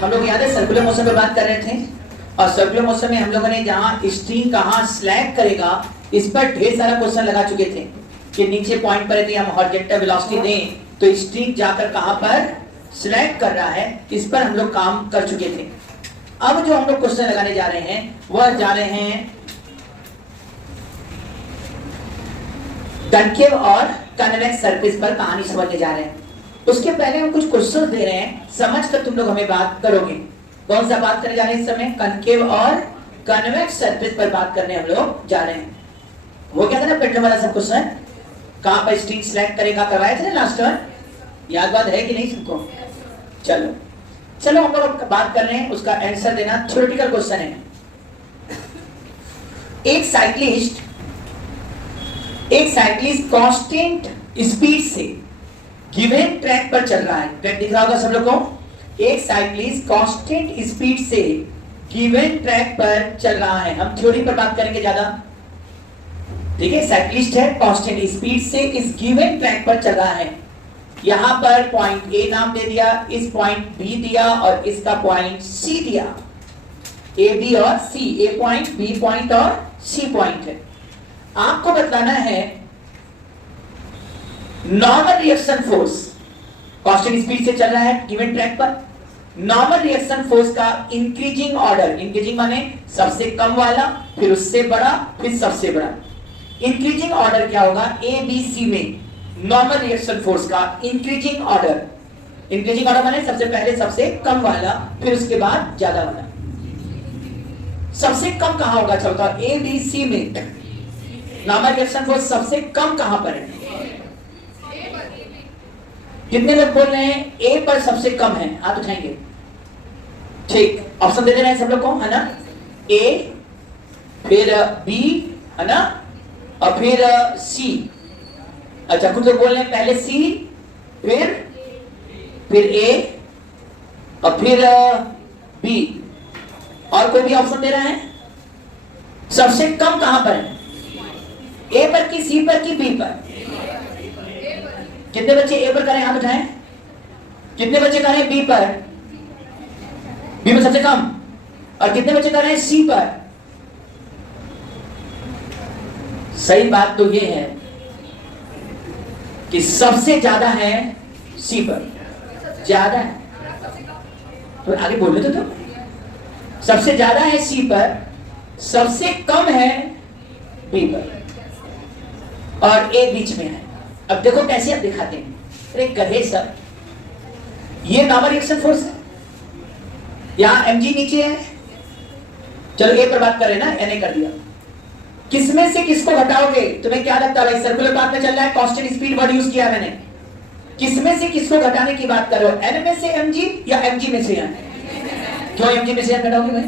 हम लोग याद है सर्कुलर मोशन पे बात कर रहे थे, और सर्कुलर मोशन में हम लोगों ने जहां स्ट्रिंग कहां स्लैग करेगा इस पर ढेर सारा क्वेश्चन लगा चुके थे कि नीचे पॉइंट पर यदि हम हॉरिजॉन्टल वेलोसिटी दें तो स्ट्रिंग जाकर कहां पर स्लैग कर रहा है, इस पर हम लोग काम कर चुके थे। अब जो हम लोग क्वेश्चन लगाने जा रहे हैं वह जा रहे हैं कनकेव और कन्वेक्स सरफेस पर कहानी समझने जा रहे हैं। उसके पहले हम कुछ क्वेश्चन दे रहे हैं, समझकर तुम लोग हमें बात करोगे। कौन सा बात करने जा रहे हैं इस समय? कनकेव और कन्वेक्स सरफेस पर बात करने हम लोग जा रहे हैं। वो क्या था ना पैटर्न वाला सब क्वेश्चन, कहां पर स्ट्रिंग सिलेक्ट करेगा करवाए थे ना लास्ट टाइम, याद बात है कि नहीं तुमको? चलो चलो हम लोग बात कर रहे हैं, उसका आंसर देना। थ्योरेटिकल क्वेश्चन है। एक साइक्लिस्ट कांस्टेंट स्पीड से गिवन ट्रैक पर चल रहा है। ट्रैक दिख रहा होगा सब लोग को। एक साइक्लिस्ट कांस्टेंट स्पीड से गिवन ट्रैक पर चल रहा है। हम थ्योरी पर बात करेंगे ज्यादा, ठीक है? साइक्लिस्ट है, कांस्टेंट स्पीड से इस गिवन ट्रैक पर चल रहा है। यहां पर पॉइंट ए नाम दे दिया, इस पॉइंट बी दिया और इसका पॉइंट सी दिया। ए बी और सी, ए पॉइंट, बी पॉइंट और सी पॉइंट है। आपको बताना है normal reaction force, constant speed से चल रहा है गिवन ट्रैक पर। नॉर्मल रिएक्शन फोर्स का इंक्रीजिंग ऑर्डर, इंक्रीजिंग माने सबसे कम वाला, फिर उससे बड़ा, फिर सबसे बड़ा। इंक्रीजिंग ऑर्डर क्या होगा? ए बी सी में नॉर्मल रिएक्शन फोर्स का इंक्रीजिंग ऑर्डर, इंक्रीजिंग ऑर्डर माने सबसे पहले सबसे कम वाला, फिर उसके बाद ज्यादा वाला। सबसे कम कहां होगा? चलता ए बी सी में नॉर्मल रिएक्शन फोर्स सबसे कम कहां पर है? कितने लोग बोल रहे हैं ए पर सबसे कम है? हाथ उठाएंगे। ठीक, ऑप्शन दे दे रहे हैं सब लोग को, है ना? ए, फिर बी, है ना, और फिर सी। अच्छा, कुछ लोग बोल रहे हैं पहले सी, फिर ए और फिर बी। और कोई भी ऑप्शन दे रहा है? सबसे कम कहां पर है? ए पर की, सी पर की, बी पर? कितने बच्चे ए पर करें? हाथ उठाएं। कितने बच्चे करें बी पर? बी पर सबसे कम। और कितने बच्चे करें सी पर? सही बात तो यह है कि सबसे ज्यादा है सी पर, ज्यादा है। तो आगे बोल रहे तो सबसे ज्यादा है सी पर, सबसे कम है बी पर, और ए बीच में है। अब देखो कैसे आप दिखाते हैं। अरे गधे सर, ये नॉर्मल रिएक्शन फोर्स है, यहां mg नीचे है। चलो ए पर बात कर रहे हैं ना, एन कर दिया। किसमें से किसको घटाओगे? तुम्हें क्या लगता है? भाई सर्कुलर पाथ में चल रहा है, कांस्टेंट स्पीड वर्ड यूज किया मैंने। किसमें से किसको घटाने की बात कर रहे हो? एन में से mg या mg में से एन? क्यों mg में से एन घटाओगे भाई?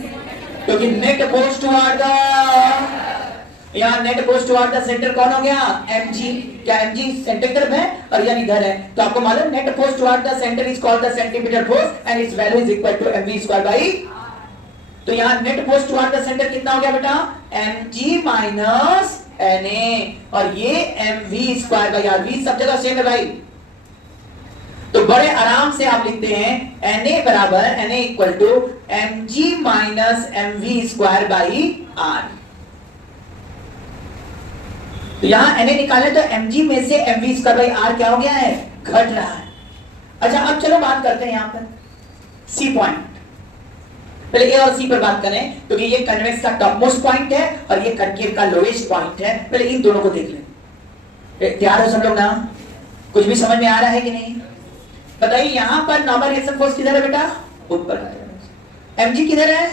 क्योंकि नेट फोर्स टुवर्ड द, यहाँ net force toward the centre कौन हो गया? mg। क्या mg सेंटर की तरफ है और यानी इधर है? तो आपको मालूम net force toward the centre is called the centimetre force and its value is equal to mv square by. तो यहाँ net force toward the centre कितना हो गया बेटा? mg माइनस na, और ये mv square by r. v सब जगह सेम है भाई। तो बड़े आराम से आप लिखते हैं na बराबर, na equal to mg minus mv square by r. तो यहां na निकाले तो mg में से mv स्क्वायर बाई आर क्या हो गया है? घट रहा है। अच्छा, अब चलो बात करते हैं यहां पर सी पॉइंट। पहले ए और सी पर बात करें, क्योंकि ये कन्वेक्स का टॉप मोस्ट पॉइंट है और ये कनकेव का लोएस्ट पॉइंट है। पहले इन दोनों को देख लें। तैयार हो सब लोग ना? कुछ भी समझ में आ रहा है कि नहीं? बताइए, यहां पर नॉर्मल रिएक्शन फोर्स किधर है बेटा? ऊपर। mg किधर है?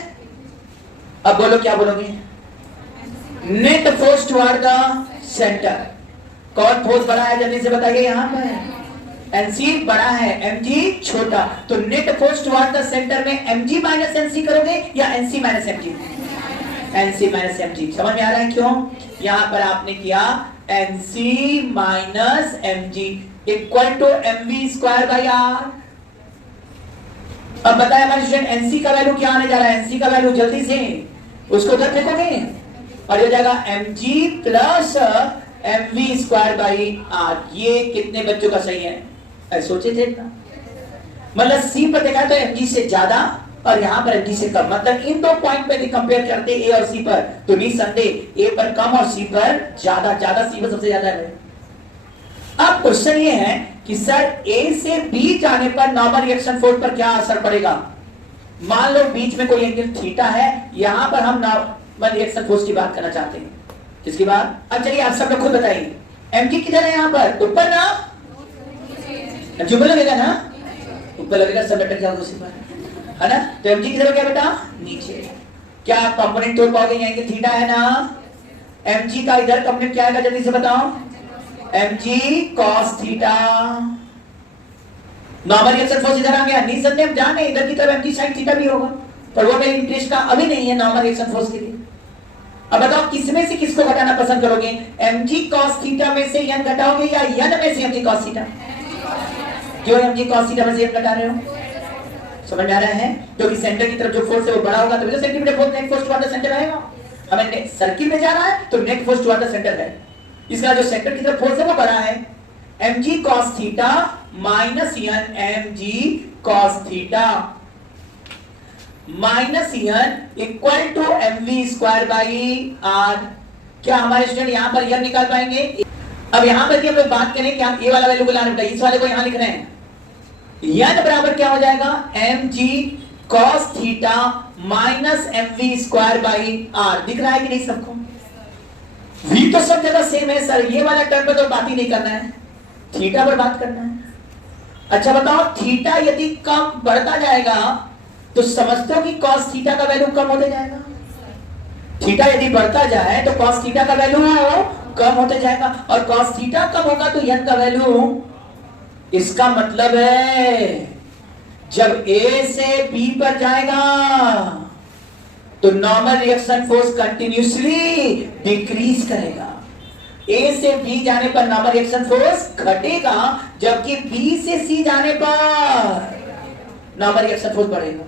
अब बोलो, क्या बोलोगे? Net force toward the centre. कौन फोर्स बड़ा है जल्दी से बताइए? यहां पर NC बड़ा है, mg छोटा। तो net force toward the centre में mg माइनस NC करोगे या NC minus mg? NC minus mg। समझ में आ रहा है क्यों? यहां पर आपने किया NC minus mg equal to mv square by r. अब बताया हमारे स्टूडेंट, NC का वैल्यू क्या आने जा रहा है? NC का वैल्यू जल्दी से उसको उधर देखोगे और ये जाएगा mg plus mv square by r. ये कितने बच्चों का सही है? सोचे थे ना? मतलब सी पर देखा तो mg से ज्यादा और यहाँ पर mg से कम, मतलब इन दो पॉइंट पे कंपेयर करते ए और सी पर, तो निसंदेह ए पर कम और सी पर ज्यादा, सी पर सबसे ज्यादा है। अब क्वेश्चन ये है कि सर ए से बी जाने पर नॉर्मल रिएक्शन फोर्स पर क्या असर पड़ेगा। मान लो बीच में कोई एंगल थीटा है, यहां पर हम नॉर्मल रिएक्शन फोर्स की बात करना चाहते हैं। किसकी बात? अब चलिए आप सब लोग खुद बताइए, mg किधर है? यहां पर ऊपर ना, ऊपर लगेगा ना, ऊपर लगेगा, सब लटक जाओगे उसी पर, है ना। तो mg किधर हो गया बेटा? नीचे। क्या आप कंपोनेंट तोड़ पाओगे? एंगल थीटा है ना, mg का इधर कंपोनेंट क्या आएगा जल्दी से बताओ? mg cos theta. Normal reaction force इधर आ गया, निसंदेह हम जाने इधर की तरफ mg sin थीटा भी होगा, पर वो मेरे इंटरेस्ट का अभी नहीं है नॉर्मल रिएक्शन फोर्स के लिए। अब बताओ किसमें से किसको घटाना पसंद करोगे? mg cos थीटा में से n घटाओगे या n में से mg cos थीटा? क्यों mg cos थीटा में से n घटा रहे हो? समझ में आ रहा है? क्योंकि सेंटर की तरफ जो फोर्स है वो बड़ा होगा, तो जो centimetre force net force toward the centre आएगा। हमें सर्किल में जा रहा है तो net force toward the centre है, इसका जो सेंटर की तरफ फोर्स है वो बड़ा है। mg cos theta minus n mg cos theta minus n equal to mv square by r। क्या हमारे स्टूडेंट यहां पर n निकाल पाएंगे? अब यहां पर हम लोग बात करें कि आप ये वाला वैल्यू को ला रहे हैं, इस वाले को यहां लिख रहे हैं, n बराबर क्या हो जाएगा? mg cos theta minus mv square by r। दिख रहा है कि नहीं सबको? v तो सब जगह सेम है सर, ये वाला टर्म पर तो बात ही नहीं करना है, थीटा पर बात करना है। अच्छा बताओ, थीटा यदि कम बढ़ता जाएगा तो समझते हो कि cos थीटा का वैल्यू कम होते जाएगा। थीटा यदि बढ़ता जाए तो cos थीटा का वैल्यू कम होते जाएगा, और cos थीटा कम होगा तो n का वैल्यू, इसका मतलब है जब A से B पर जाएगा तो normal reaction force continuously decrease करेगा। A से B जाने पर नॉर्मल रिएक्शन फोर्स घटेगा, जबकि B से C जाने पर नॉर्मल रिएक्शन फोर्स बढ़ेगा।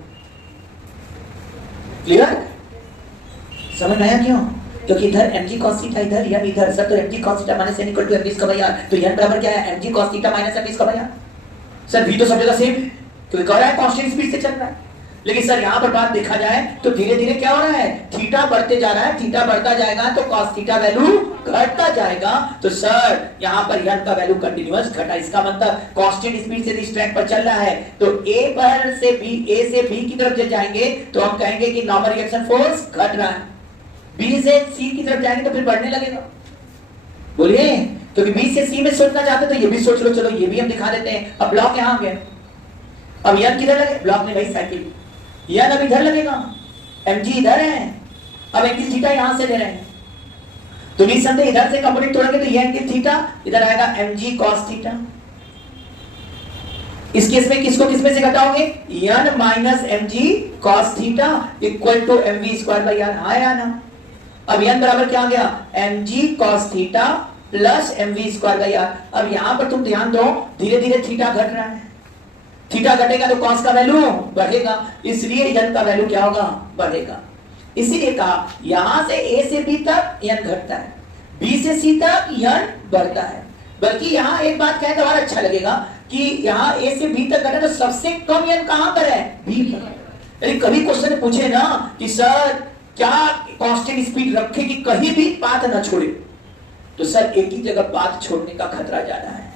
क्लियर? समझ में आया क्यों? क्योंकि इधर mg cos थीटा, इधर n इधर, सर तो mg cos theta minus n equal to mv square by r, तो n बराबर क्या है? mg cos theta minus mv square by r। Sir v तो सब जगह सेम है क्योंकि कह रहा है कांस्टेंट स्पीड से चल रहा है, लेकिन सर यहां पर बात देखा जाए तो धीरे धीरे क्या हो रहा है? थीटा बढ़ते जा रहा है, थीटा बढ़ता जाएगा तो cos थीटा वैल्यू घटता जाएगा। तो सर यहां पर n का वैल्यू कंटीन्यूअस घटा, इसका मतलब कांस्टेंट स्पीड से इस ट्रैक पर चल रहा है, तो a पर से b, a से b की तरफ जाएंगे तो हम कहेंगे कि नॉर्मल रिएक्शन फोर्स घट रहा है। B से C की तरफ जाएंगे तो फिर बढ़ने लगेगा। बोलिए, क्योंकि B से C में सोचना चाहते तो ये भी सोच लो, चलो ये भी हम दिखा देते हैं। अब ब्लॉक यहां गया, अब n किधर लगे? ब्लॉक में वही साइकिल, n अब इधर लगेगा, mg इधर है, अब एंगल थीटा यहां से ले रहे हैं, तो निसंदेह इधर से कंपोनेंट तोड़ेंगे तो ये एंगल थीटा इधर आएगा mg cos थीटा। इस केस में किसको किसमें से घटाओगे? n minus mg cos theta equal to mv square by r। हाँ या ना? अब n बराबर क्या आ गया? mg cos theta plus mv square by r। अब यहां पर तुम ध्यान दो, धीरे धीरे थीटा घट रहा है, थीटा घटेगा तो cos का वैल्यू बढ़ेगा, इसलिए n का वैल्यू क्या होगा? बढ़ेगा। इसीलिए कहा यहां से a से b तक n घटता है, b से c तक n बढ़ता है। बल्कि यहां एक बात कहे तो और अच्छा लगेगा कि यहां a से b तक घटा तो सबसे कम n कहां पर है? b पर। यदि कभी क्वेश्चन पूछे ना कि सर क्या कांस्टेंट स्पीड रखे कि कहीं भी पाथ ना छोड़े, तो सर एक ही जगह पाथ छोड़ने का खतरा ज्यादा है,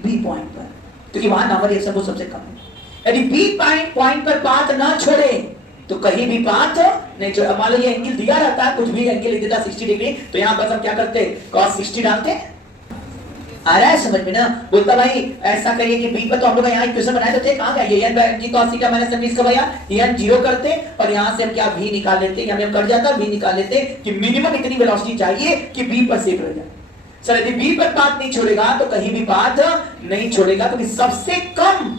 b पॉइंट पर, क्योंकि वहां नॉर्मल रिएक्शन फोर्स सबसे कम है। यदि बी पॉइंट पर पाथ ना छोड़े तो कहीं भी पाथ नहीं छोड़े। मान लो ये एंगल दिया रहता है, कुछ भी एंगल लिख देता 60 डिग्री, तो यहां बस हम क्या करते? cos 60 डालते। आ रहा है समझ में ना? बोलता भाई ऐसा करिए कि बी पर तो हम लोग यहाँ इक्वेशन बनाए तो थे, कहां गया ये? n mg cos theta minus mv square by r, n zero करते और यहां से हम क्या v निकाल लेते, यहां में कट जाता, v निकाल लेते कि मिनिमम इतनी वेलोसिटी चाहिए कि b पर सेफ रह जाए। सर यदि बी पर पाथ नहीं छोड़ेगा तो कहीं भी पाथ नहीं छोड़ेगा, क्योंकि सबसे कम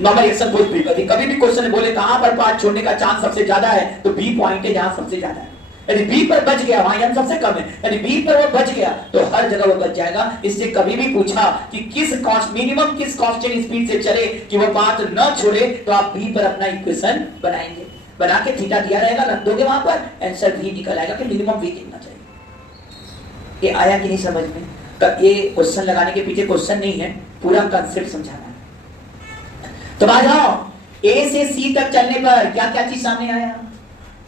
नॉर्मल रिएक्शन फोर्स बी पर थी। कभी भी क्वेश्चन बोले कहां पर पाथ छोड़ने का चांस सबसे ज्यादा है, तो बी पॉइंट है जहां सबसे ज्यादा है। यदि बी पर बच गया, वहां n सबसे कम है, यदि बी पर वो बच गया तो हर जगह वो बच जाएगा। इससे कभी भी पूछा कि किस मिनिमम किस कांस्टेंट स्पीड से चले कि वो पाथ न छोड़े, तो आप बी पर अपना इक्वेशन बनाएंगे, बना के थीटा दिया रहेगा, रख दोगे वहां पर, आंसर भी निकल आएगा कि मिनिमम v कितना चाहिए। ये आया कि नहीं समझ में? ये क्वेश्चन लगाने के पीछे क्वेश्चन नहीं है, पूरा कंसेप्ट समझाना है। तो आ जाओ, ए से सी तक चलने पर क्या क्या चीज सामने आया?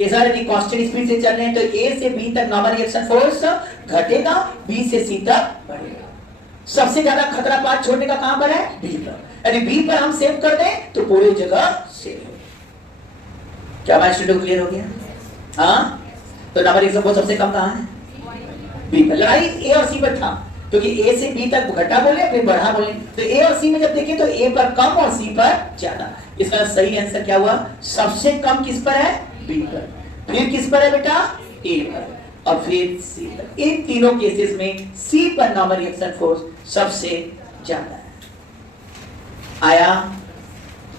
यदि कांस्टेंट स्पीड से चल रहे हैं तो ए से बी तक नॉर्मल रिएक्शन फोर्स घटेगा, बी से सी तक बढ़ेगा। सबसे ज्यादा खतरा पार्ट छोड़ने का कहां पर है? बी पर। यदि बी पर हम सेव कर दें तो पूरी जगह सेव हो। क्या हमारे स्टूडेंट क्लियर हो गया? हाँ, तो नॉर्मल रिएक्शन फोर्स सबसे कम कहां है? बी पर। लड़ाई ए और सी पर था, क्योंकि ए से बी तक घटा बोले फिर बढ़ा बोले, तो ए और सी में जब देखें तो ए पर कम और सी पर ज्यादा। इसका सही आंसर क्या हुआ? सबसे कम किस पर है? बी पर। फिर किस पर है बेटा? ए पर, और फिर सी पर। इन तीनों केसेस में सी पर नॉर्मल रिएक्शन फोर्स सबसे ज्यादा है। आया?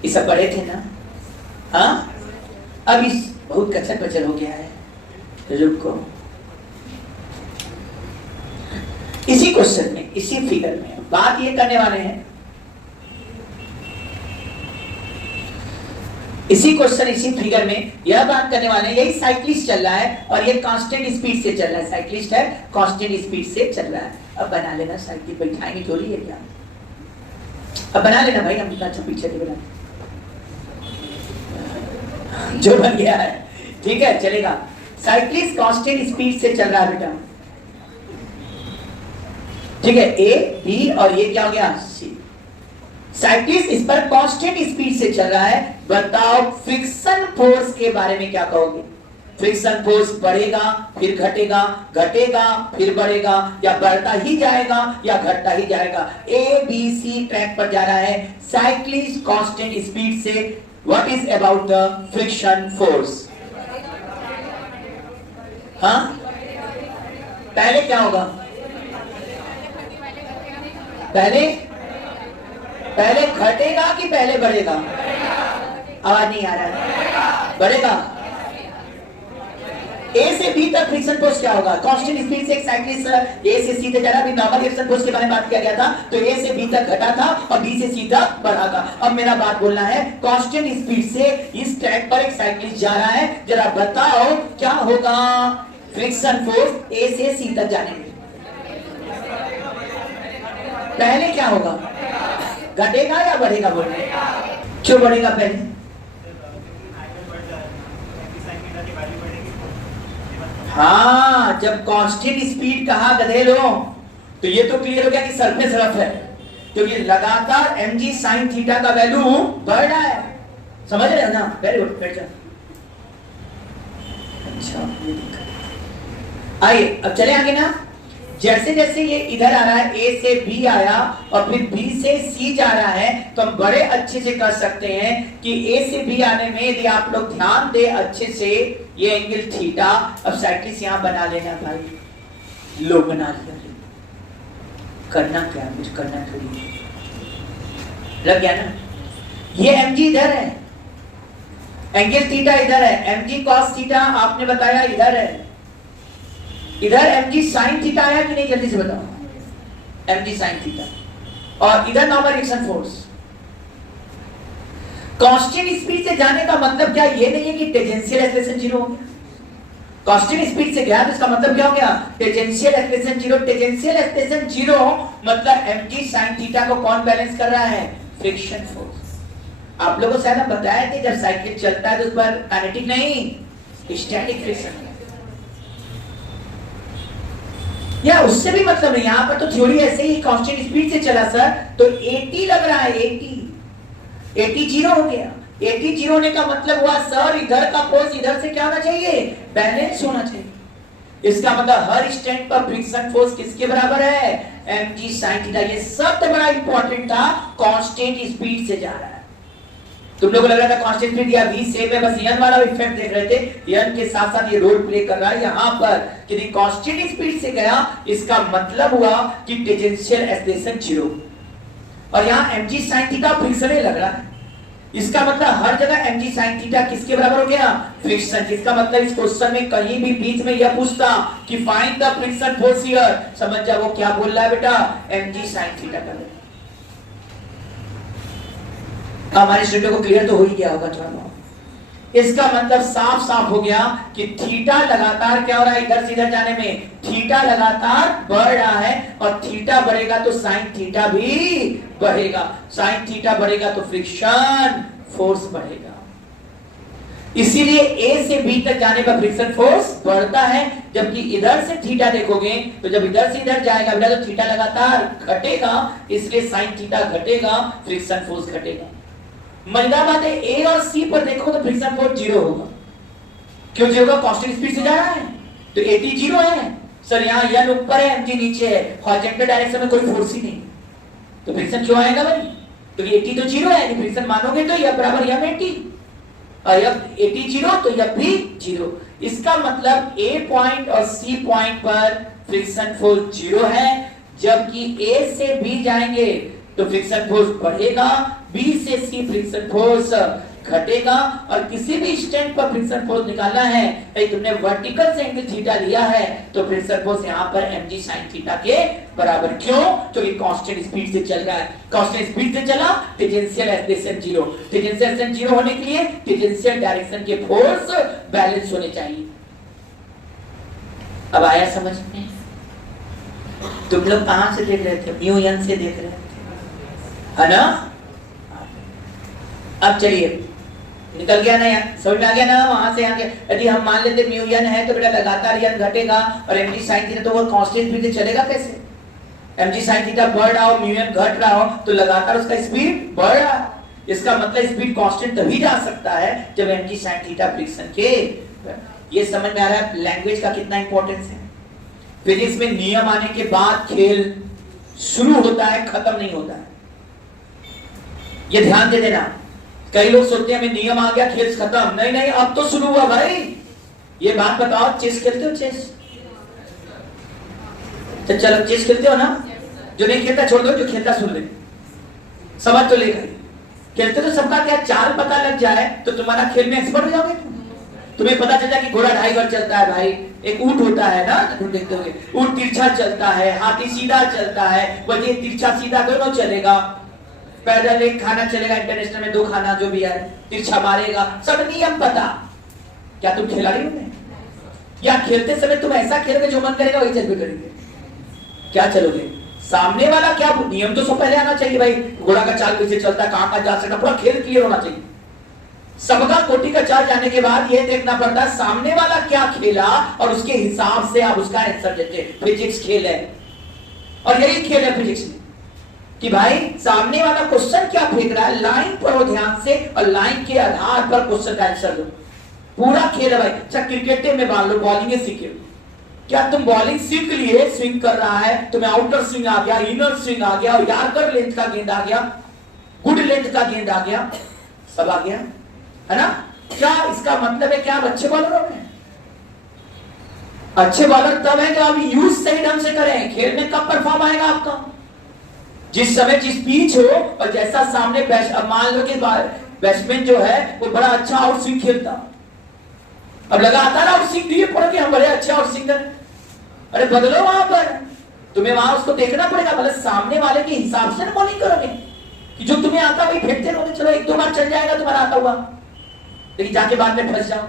ये सब पढ़े थे ना? हाँ, अब इस बहुत कचर पचर हो गया है, रुको। इसी क्वेश्चन में, इसी फिगर में बात ये करने वाले हैं, इसी क्वेश्चन इसी फिगर में यह बात करने वाले हैं, यही साइक्लिस्ट चल रहा है और ये कांस्टेंट स्पीड से चल रहा है। साइक्लिस्ट है, कांस्टेंट स्पीड से चल रहा है। अब बना लेना, साइकिल बैठाएंगे थोड़ी है क्या? अब बना लेना भाई, हम इतना अच्छा पीछे नहीं बना, जो बन गया है ठीक है, चलेगा। साइक्लिस्ट कांस्टेंट स्पीड से चल रहा है बेटा, ठीक है, ए बी और ये क्या हो गया? सी। साइक्लिस्ट इस पर कांस्टेंट स्पीड से चल रहा है। बताओ फ्रिक्शन फोर्स के बारे में क्या कहोगे? फ्रिक्शन फोर्स बढ़ेगा फिर घटेगा, घटेगा फिर बढ़ेगा, या बढ़ता ही जाएगा या घटता ही जाएगा? ए बी सी ट्रैक पर जा रहा है। साइक्लिस्ट कांस्टेंट स्पीड से, what is about the friction force? हाँ, पहले क्या होगा? पहले घटेगा कि पहले बढ़ेगा? आवाज नहीं आ रहा है। बढ़ेगा। ए से बी तक फ्रिक्शन फोर्स क्या होगा? कांस्टेंट स्पीड से एक साइक्लिस्ट ए से सी तक जा रहा है, नॉर्मल रिएक्शन फोर्स के बारे में बात किया गया था, तो ए से बी तक घटा था और बी से सी तक बढ़ा था। अब मेरा बात बोलना है, कांस्टेंट स्पीड से इस ट्रैक पर एक साइक्लिस्ट जा रहा है, जरा बताओ क्या होगा फ्रिक्शन फोर्स ए से सी तक जाने में? पहले क्या होगा? घटेगा या बढ़ेगा? बोलिए, क्यों बढ़ेगा पहले? हाँ, जब कांस्टेंट स्पीड कहा गधे लो, तो ये तो क्लियर हो गया कि सरफेस रफ है, क्योंकि लगातार mg sin थीटा का वैल्यू बढ़ रहा है। समझ रहे हो ना? वेरी गुड, बैठ जाओ। अच्छा, ये दिक्कत। आइए अब चले आगे ना। जैसे जैसे ये इधर आ रहा है, ए से बी आया और फिर बी से सी जा रहा है, तो हम बड़े अच्छे से कर सकते हैं कि ए से बी आने में यदि आप लोग ध्यान दे अच्छे से, ये एंगल थीटा। अब साइक्लिस्ट यहां बना लेना भाई, लो बना लिया। करना क्या, कुछ करना थोड़ी, लग गया ना? ये mg इधर है, एंगल थीटा इधर है, mg cos थीटा आपने बताया इधर है, इधर mg sin थीटा आया कि नहीं? जल्दी से बताओ, mg sin थीटा, और इधर normal reaction force. Constant speed से जाने का मतलब क्या ये नहीं है कि टेंजेंशियल एक्सेलरेशन जीरो हो गया। कांस्टेंट स्पीड से गया तो इसका मतलब क्या हो गया? Tangential acceleration zero. Tangential acceleration zero मतलब mg sin थीटा को कौन बैलेंस कर रहा है? Friction force. आप लोगों को शायद बताया कि जब साइकिल चलता है तो उस पर काइनेटिक नहीं, स्टैटिक फ्रिक्शन, या उससे भी मतलब नहीं। यहां पर तो थ्योरी ऐसे ही, कांस्टेंट स्पीड से चला सर तो 80 लग रहा है, 80 जीरो हो गया। 80 जीरो होने का मतलब हुआ सर इधर का फोर्स इधर से क्या होना चाहिए? बैलेंस होना चाहिए। इसका मतलब हर स्टैंड पर फ्रिक्शन फोर्स किसके बराबर है? mg sin theta. ये शब्द बड़ा इंपॉर्टेंट था, कांस्टेंट स्पीड से जा रहा है। तुम लोग लग रहा था कांस्टेंट स्पीड या v सेम है, बस n वाला इफेक्ट देख रहे थे। n के साथ साथ ये रोल प्ले कर रहा है यहां पर कि कांस्टेंट स्पीड से गया, इसका मतलब हुआ कि टेंजेंशियल एक्सेलरेशन जीरो, और यहां mg sin थीटा फ्रिक्शन लग रहा है। इसका मतलब हर जगह mg sin थीटा किसके बराबर हो गया? फ्रिक्शन। इसका मतलब इस क्वेश्चन में कहीं भी बीच में यह पूछता कि find the friction force here, समझ जा वो क्या बोल रहा है बेटा? mg sin थीटा का। हमारे स्टूडेंट को क्लियर तो हो ही गया होगा थोड़ा बहुत। इसका मतलब साफ साफ हो गया कि थीटा लगातार क्या हो रहा है? इधर से इधर जाने में थीटा लगातार बढ़ रहा है, और थीटा बढ़ेगा तो साइन थीटा भी बढ़ेगा। साइन थीटा बढ़ेगा तो फ्रिक्शन फोर्स बढ़ेगा। इसीलिए ए से बी तक जाने पर फ्रिक्शन फोर्स बढ़ता है, जबकि इधर से थीटा देखोगे तो जब इधर से इधर जाएगा बेटा तो थीटा लगातार घटेगा, इसलिए साइन थीटा घटेगा, फ्रिक्शन फोर्स घटेगा। मजेदार बात है, ए और सी पर देखो तो फ्रिक्शन फोर्स 0 होगा। क्यों 0 होगा? कांस्टेंट स्पीड से जा रहा है तो एटी 0 है। सर यहाँ एन ऊपर है, एमजी नीचे है, हॉरिजॉन्टल डायरेक्शन में कोई फोर्स ही नहीं, तो फ्रिक्शन क्यों आएगा भाई? तो एटी तो 0 है, फ्रिक्शन मानोगे तो यह बराबर यह एटी, और जब 80 0 तो यह भी 0। इसका मतलब ए पॉइंट और सी पॉइंट पर फ्रिक्शन फोर्स 0 है, जबकि ए से बी जाएंगे तो फ्रिक्शन फोर्स बढ़ेगा, बी से सी फ्रिक्शन फोर्स घटेगा। और किसी भी स्टैंड पर फ्रिक्शन फोर्स निकालना है, तो तुमने वर्टिकल से एंगल थीटा लिया है तो फ्रिक्शन फोर्स यहाँ पर mg sin थीटा के बराबर। क्यों? क्योंकि कांस्टेंट स्पीड से चल रहा है, कांस्टेंट स्पीड से चला, टेंजेंशियल एक्सिलेरेशन 0, टेंजेंशियल एक्सिलेरेशन 0 होने के लिए टेंजेंशियल डायरेक्शन के फोर्स बैलेंस होने चाहिए। अब आया समझ में? तुम लोग कहां से देख रहे थे? म्यू एन से देख रहे थे, है ना? अब चलिए निकल गया ना, समझ में आ गया ना? वहां से यहाँ के यदि हम मान लेते म्यू एन है तो बेटा लगातार एन घटेगा और mg sin थीटा, तो वो कांस्टेंट स्पीड से चलेगा कैसे? mg sin थीटा बढ़ रहा हो, म्यू एन घट रहा हो तो लगातार उसका स्पीड बढ़ रहा है। इसका मतलब स्पीड कांस्टेंट तभी जा सकता है जब mg sin थीटा फ्रिक्शन के। ये समझ में आ रहा है लैंग्वेज का कितना इंपॉर्टेंस है? फिजिक्स में नियम आने के बाद खेल शुरू होता है, खत्म नहीं होता है। ये ध्यान दे देना। कई लोग सोचते हैं हमें नियम आ गया खेल खत्म, नहीं नहीं, अब तो शुरू हुआ भाई। ये बात बताओ, चेस खेलते हो? चेस तो चलो चेस खेलते हो ना? जो नहीं खेलता छोड़ दो, जो खेलता सुन ले, समझ तो लेगा। खेलते तो सबका क्या चाल पता लग जाए तो तुम्हारा खेल में एक्सपर्ट हो जाओगे। तुम्हें पता चल जाए कि घोड़ा 2.5 बार चलता है भाई, एक ऊंट होता है ना, तुम देखते होगे ऊंट तिरछा चलता है, हाथी सीधा चलता है, वही तिरछा सीधा दोनों चलेगा, पैदल एक खाना चलेगा, इंटरनेशनल में 2 खाना, जो भी है तिरछा मारेगा, सब नियम पता। क्या तुम खिलाड़ी हो? या खेलते समय तुम ऐसा खेलोगे जो मन करेगा वही चल भी करेंगे? क्या चलोगे? सामने वाला क्या नियम तो सब पहले आना चाहिए भाई, घोड़ा का चाल कैसे चलता है, कहां कहां जा सकता, पूरा खेल क्लियर होना चाहिए। सबका कोटि का चाल जाने के बाद ये देखना पड़ता है सामने वाला क्या खेला और उसके हिसाब से आप उसका आंसर देते। फिजिक्स खेल है और यही खेल है फिजिक्स में कि भाई सामने वाला क्वेश्चन क्या फेंक रहा है, लाइन पढ़ो ध्यान से और लाइन के आधार पर क्वेश्चन का आंसर दो। पूरा खेल है भाई। अच्छा क्रिकेट में मान लो बॉलिंग सीखे, क्या तुम बॉलिंग सीख लिए, स्विंग कर रहा है, तुम्हें आउटर स्विंग आ गया, इनर स्विंग आ गया, और यार्कर लेंथ का गेंद आ गया, गुड लेंथ का गेंद आ गया, सब आ गया, है ना? क्या इसका मतलब है क्या आप अच्छे बॉलर हो गए? अच्छे बॉलर तब है जब आप यूज सही ढंग से करें। खेल में कब परफॉर्म आएगा आपका? जिस समय जिस पिच हो और जैसा सामने अब मान लो कि बैट्समैन जो है वो बड़ा अच्छा आउट स्विंग खेलता, अब लगातार आउट स्विंग दिए पड़ के हम बड़े अच्छे आउट स्विंगर, अरे बदलो वहां पर, तुम्हें वहां उसको देखना पड़ेगा, मतलब सामने वाले के हिसाब से ना बॉलिंग करोगे कि जो तुम्हें आता वही फेंकते रहोगे, चलो 1-2 बार चल जाएगा तुम्हारा आता हुआ, लेकिन जाके बाद में फंस जाओ।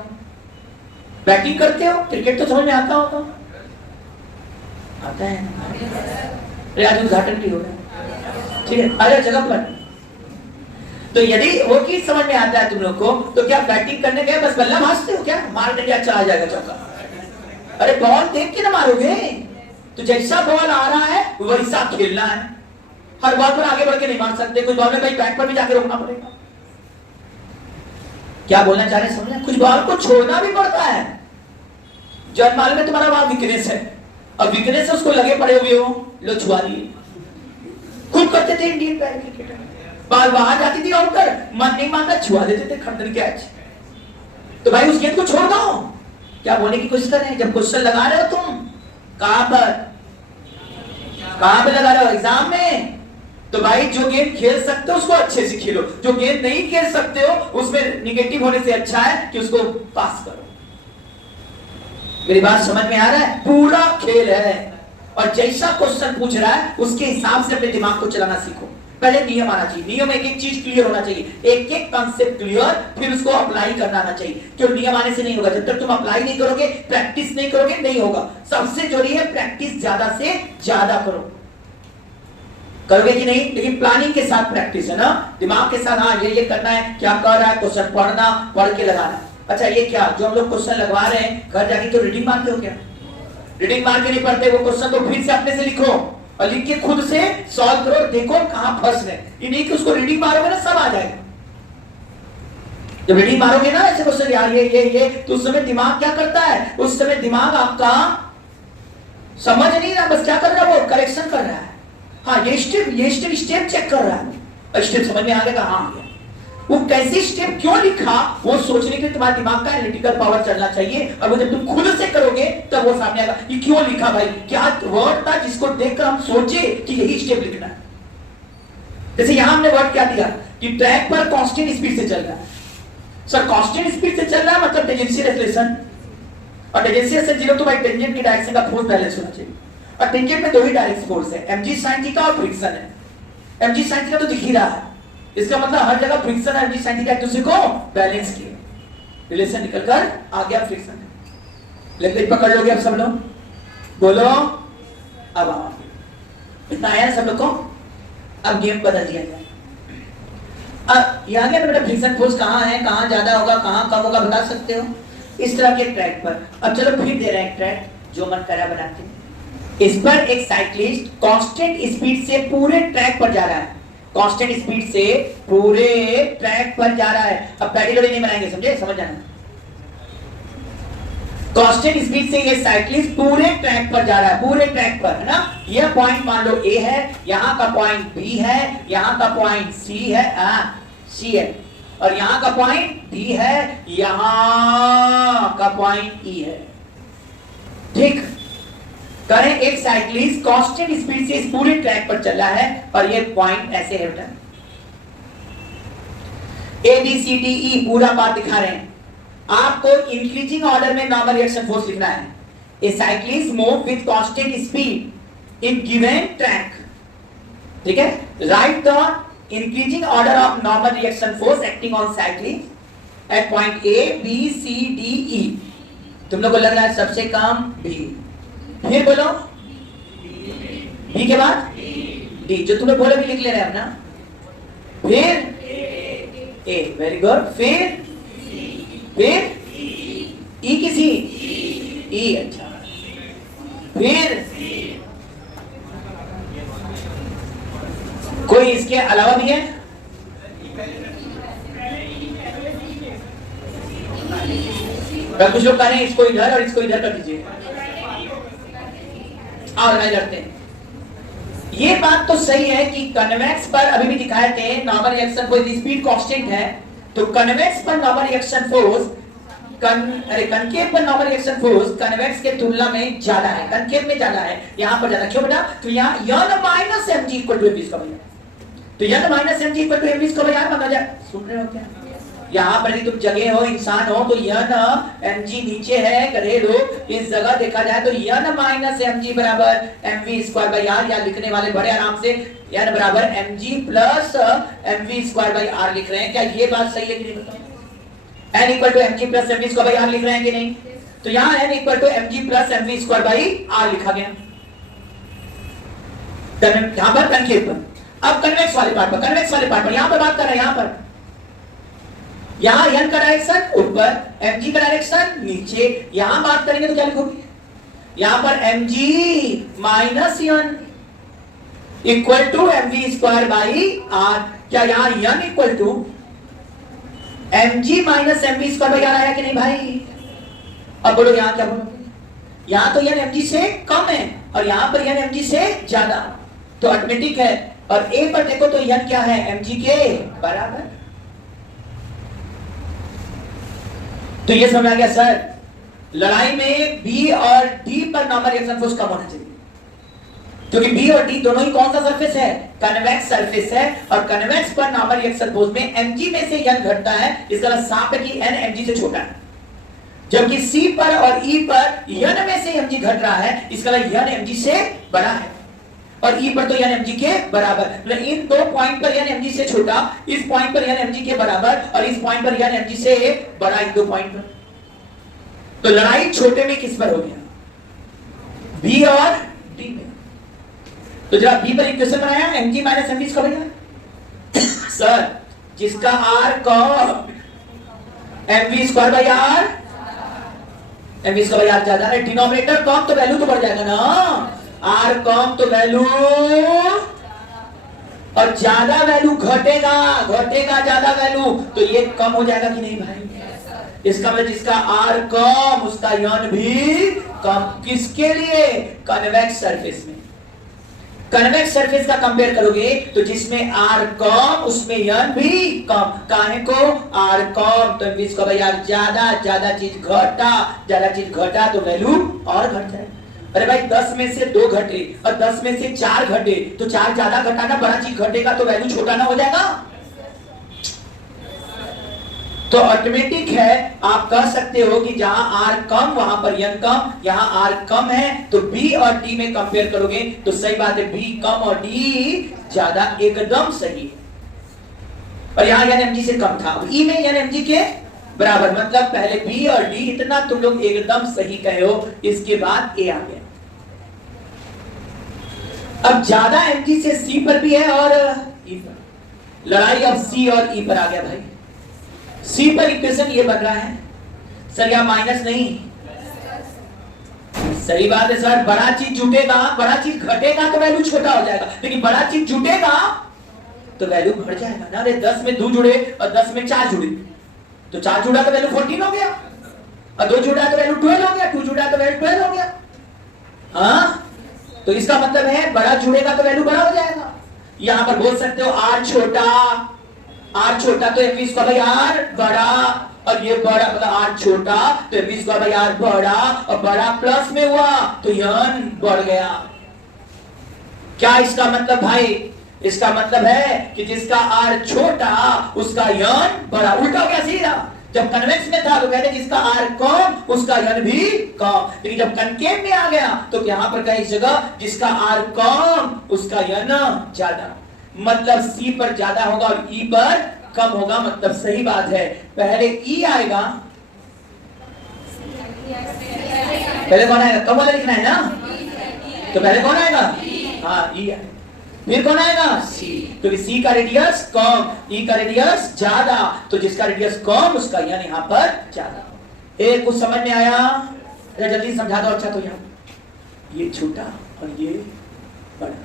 बैटिंग करते हो, क्रिकेट तो समझ में आता होगा, आता है ना? आज उद्घाटन भी हो रहा है, ठीक है, आ जगह पर। तो यदि वो चीज समझ में आता है तुम लोग को, तो क्या बैटिंग करने गए बस बल्ला भाजते हो क्या? मार देंगे अच्छा आ जाएगा चौका, अरे बॉल देख के ना मारोगे, तो जैसा बॉल आ रहा है वैसा खेलना है। हर बॉल पर आगे बढ़ के नहीं मार सकते, कुछ बॉल में भाई बैट पर भी जाके रोकना पड़ेगा। क्या बोलना चाह रहे हैं समझे? कुछ बॉल को छोड़ना भी पड़ता है। जब मालूम है तुम्हारा वहां वीकनेस है, अब वीकनेस है उसको लगे पड़े हुए हो, लो छुआ दिए। खूब करते थे इंडियन पैर क्रिकेटर, बाल बाहर जाती थी आउटर, मन नहीं मानता छुआ देते थे खंडन कैच। तो भाई उस गेंद को छोड़ दो। क्या बोलने की कोशिश कर रहे हैं? जब क्वेश्चन लगा रहे हो तुम कहां पर लगा रहे हो? एग्जाम में। तो भाई जो गेम खेल सकते हो उसको अच्छे से खेलो, जो गेम नहीं खेल सकते हो उसमें निगेटिव होने से अच्छा है कि उसको पास करो। मेरी बात समझ में आ रहा है? पूरा खेल है और जैसा क्वेश्चन पूछ रहा है उसके हिसाब से अपने दिमाग को चलाना सीखो। पहले नियम आना चाहिए, नियम एक एक चीज क्लियर होना चाहिए, एक एक कॉन्सेप्ट क्लियर, फिर उसको अप्लाई करना आना चाहिए। क्यों? नियम आने से नहीं होगा, जब तक तुम अप्लाई नहीं करोगे, प्रैक्टिस नहीं करोगे, नहीं होगा। सबसे जरूरी है प्रैक्टिस ज्यादा से ज्यादा करो। करोगे कि नहीं? लेकिन प्लानिंग के साथ प्रैक्टिस है ना, दिमाग के साथ। हाँ ये करना है, क्या कर रहा है, क्वेश्चन पढ़ना, पढ़ के लगाना। अच्छा ये क्या जो हम लोग क्वेश्चन लगवा रहे हैं, घर जाके तो रीडिंग मारते हो क्या? रीडिंग मार के नहीं पढ़ते, वो क्वेश्चन तो फिर से अपने से लिखो और लिख के खुद से सॉल्व करो, देखो कहां फंस रहे। ये नहीं कि उसको रीडिंग मारोगे ना सब आ जाएगा। जब रीडिंग मारोगे ना ऐसे क्वेश्चन, यार ये तो उस समय दिमाग क्या करता है? उस समय दिमाग आपका समझ नहीं रहा, बस क्या कर रहा है, वो करेक्शन कर रहा है। हाँ ये स्टेप चेक कर रहा है, स्टेप समझ में आ गया। हाँ वो कैसे स्टेप क्यों लिखा, वो सोचने के लिए तुम्हारे दिमाग का एनालिटिकल पावर चलना चाहिए। और वो जब तुम खुद से करोगे तब वो सामने आएगा, ये क्यों लिखा भाई, क्या वर्ड था जिसको देखकर हम सोचे कि यही स्टेप लिखना है। जैसे यहां हमने वर्ड क्या दिया कि ट्रैक पर कांस्टेंट स्पीड से चल रहा है। सर कांस्टेंट स्पीड से चल रहा है मतलब टेंजेंशियल एक्सेलरेशन, और टेंजेंशियल से जीरो तो भाई टेंजेंट की डायरेक्शन का फोर्स बैलेंस होना चाहिए। और टेंजेंट में दो ही डायरेक्ट फोर्स है, mg sin थीटा और फ्रिक्शन है। mg sin थीटा तो दिख ही रहा है, इसका मतलब हर जगह फ्रिक्शन है, mg sin थीटा एक दूसरे को बैलेंस किए, रिलेशन निकलकर आ गया फ्रिक्शन। लेकिन पकड़ लोगे अब सब लोग, बोलो अब आओ, इतना आया सब लोग को। अब गेम बदल दिया जाए। अब यहाँ गया बेटा फ्रिक्शन फोर्स कहाँ है, कहाँ ज्यादा होगा कहाँ कम होगा बता सकते हो इस तरह के ट्रैक पर। अब चलो फिर दे रहे हैं ट्रैक, जो मन करा बनाते हैं। इस पर एक साइक्लिस्ट कांस्टेंट स्पीड से पूरे ट्रैक पर जा रहा है, कांस्टेंट स्पीड से पूरे ट्रैक पर जा रहा है। अब पैडिलोडी नहीं बनाएंगे, समझे, समझ जाना। कांस्टेंट स्पीड से ये साइक्लिस्ट पूरे ट्रैक पर जा रहा है, पूरे ट्रैक पर, है ना। ये पॉइंट मान लो ए है, यहाँ का पॉइंट बी है, यहाँ का पॉइंट सी है, सी है, और यहाँ का पॉइंट डी है, यहाँ का पॉइंट ई है। ठीक, करें एक साइक्लिस्ट कांस्टेंट स्पीड से इस पूरे ट्रैक पर चल रहा है और ये पॉइंट ऐसे है बेटा, ए बी सी डी ई पूरा पाथ दिखा रहे हैं। आपको इंक्रीजिंग ऑर्डर में नॉर्मल रिएक्शन फोर्स लिखना है। A cyclist move with constant speed in given track, ठीक है। Right the increasing order of normal reaction force acting on cyclist at point A B C D E. तुम लोग को लग रहा है सबसे कम बी, फिर बोलो बी के बाद डी, जो तुमने बोला भी लिख ले रहे हैं ना, फिर ए, वेरी गुड, फिर ई की सी, ई, अच्छा, फिर कोई इसके अलावा भी है? कुछ लोग कह रहे हैं इसको इधर और इसको इधर कर दीजिए, और मैं करते हैं। ये बात तो सही है कि कन्वेक्स पर अभी भी दिखाए थे normal reaction force speed constant है, तो कन्वेक्स पर नॉर्मल रिएक्शन फोर्स कनकेव पर नॉर्मल रिएक्शन फोर्स कन्वेक्स के तुलना में ज्यादा है, कनकेव में ज्यादा है, यहां पर ज्यादा। क्यों बेटा? तो यहां n minus mg equal to mv इसका भैया, तो n minus mg equal to mv इसका भैया मजा सुन रहे हो क्या? यहाँ पर तुम जगह हो, इंसान हो, तो n mg नीचे है, करे लोग इस जगह देखा जाए तो n माइनस mg बराबर mv स्क्वायर बाई आर, या लिखने वाले बड़े आराम से n बराबर mg plus mv square by R लिख रहे हैं। क्या ये बात सही है कि नहीं बताओ? n equal to mg plus mv square by R लिख रहे हैं कि नहीं? तो यहाँ n equal to mg plus mv square by R लिखा गया यहाँ पर कनकेव पर। अब कन्वेक्स वाले पार्ट पर, कन्वेक्स वाले पार्ट पर यहाँ पर बात कर रहे हैं, यहाँ पर यहां n का डायरेक्शन ऊपर, mg का डायरेक्शन नीचे। यहां बात करेंगे तो क्या लिखोगे? यहां पर mg minus n equal to mv square by R. क्या यहां n equal to mg minus mv square by R आया कि नहीं भाई? अब बोलो यहां क्या बोलोगे? यहां तो n mg से कम है और यहां पर n mg से ज्यादा, तो ऑटोमेटिक है। और a पर देखो तो n क्या है? mg के बराबर। तो ये समझ आ गया सर, लड़ाई में B और D पर नॉर्मल रिएक्शन फोर्स कम होना चाहिए, क्योंकि B और D दोनों ही कौन सा सरफेस है? कन्वेक्स सरफेस है, और कन्वेक्स पर नॉर्मल रिएक्शन फोर्स में mg में से n घटता है, इसका मतलब साफ है कि n mg से छोटा है। जबकि C पर और E पर n में से mg घट रहा है, इसका मतलब n mg से बड़ा है, और E पर तो n mg के बराबर। मतलब इन दो पॉइंट पर n mg से छोटा, इस पॉइंट पर n mg के बराबर, और इस पॉइंट पर n mg से बड़ा, इन दो पॉइंट पर। तो लड़ाई छोटे में किस पर हो गया? B और D में। तो जरा बी पर इक्वेशन बनाया mg माइनस mv इसका भैया सर जिसका r come mv square by r mv square by r ज्यादा है, डिनोमिनेटर कम तो वैल्यू तो बढ़ जाएगा ना, r कम तो वैल्यू और ज्यादा वैल्यू घटेगा, घटेगा ज्यादा वैल्यू तो ये कम हो जाएगा कि नहीं भाई? इसका मतलब जिसका r कम उसका यन भी कम। किसके लिए? कन्वेक्स सरफेस में। कन्वेक्स सरफेस का कंपेयर करोगे तो जिसमें r कम उसमें यन भी कम। काहे को? r कम तो इसका भाई यार ज्यादा, ज्यादा चीज घटा, ज्यादा चीज घटा तो वैल्यू और घट जाए। अरे भाई 10 में से 2 घटे और 10 में से 4 घटे तो 4 ज्यादा घटाना, बड़ा चीज घटेगा तो वैल्यू छोटा ना हो जाएगा। तो ऑटोमेटिक है, आप कह सकते हो कि जहां r कम वहां पर n कम, यहां r कम है तो b और d में कंपेयर करोगे तो सही बात है, b कम और d ज्यादा, एकदम सही है। और यहां n mg से कम था, e में n mg के बराबर, मतलब पहले b और d इतना तुम लोग एकदम सही कहे हो, इसके बाद a आ गया। अब ज्यादा mg से c पर भी है और e पर, लड़ाई अब c और e पर आ गया भाई। C पर इक्वेशन ये बन रहा है सर, या माइनस नहीं, सही बात है सर, बड़ा चीज जुटेगा, बड़ा चीज घटेगा तो वैल्यू छोटा हो जाएगा, लेकिन बड़ा चीज जुटेगा तो वैल्यू बढ़ जाएगा ना। अरे 10 में 2 जुड़े और 10 में 4 जुड़े तो 4 जुड़ा तो वैल्यू 14 हो गया, और 2 जुड़ा तो वैल्यू 12 हो गया, 2 जुड़ा तो वैल्यू 12 हो गया। हाँ, तो इसका मतलब है बड़ा जुड़ेगा तो वैल्यू बड़ा हो जाएगा। यहां पर बोल सकते हो r छोटा तो mv स्क्वायर बाई r बड़ा, और ये बड़ा मतलब r छोटा तो mv स्क्वायर बाई r बड़ा, और बड़ा प्लस में हुआ तो n बढ़ गया। क्या इसका मतलब भाई? इसका मतलब है कि जिसका r छोटा उसका n बड़ा। उल्टा हो गया सीधा, जब कन्वेक्स में था तो कहते जिसका r कम उसका n भी कम, लेकिन जब कनकेव में आ गया तो यहां पर कहीं जगह जिसका r कम उसका n ज्यादा, मतलब C पर ज्यादा होगा और E पर कम होगा, मतलब सही बात है। पहले E आएगा, पहले कौन आएगा? कम वाला लिखना है ना, तो पहले कौन आएगा? हाँ E आएगा, फिर कौन आएगा? C, क्योंकि C का रेडियस कम, E का रेडियस ज्यादा, तो जिसका रेडियस कम उसका यन यहाँ पर ज्यादा। एक कुछ समझ में आया? जल्दी समझा दो। अच्छा, तो यहाँ ये छोटा और ये बड़ा,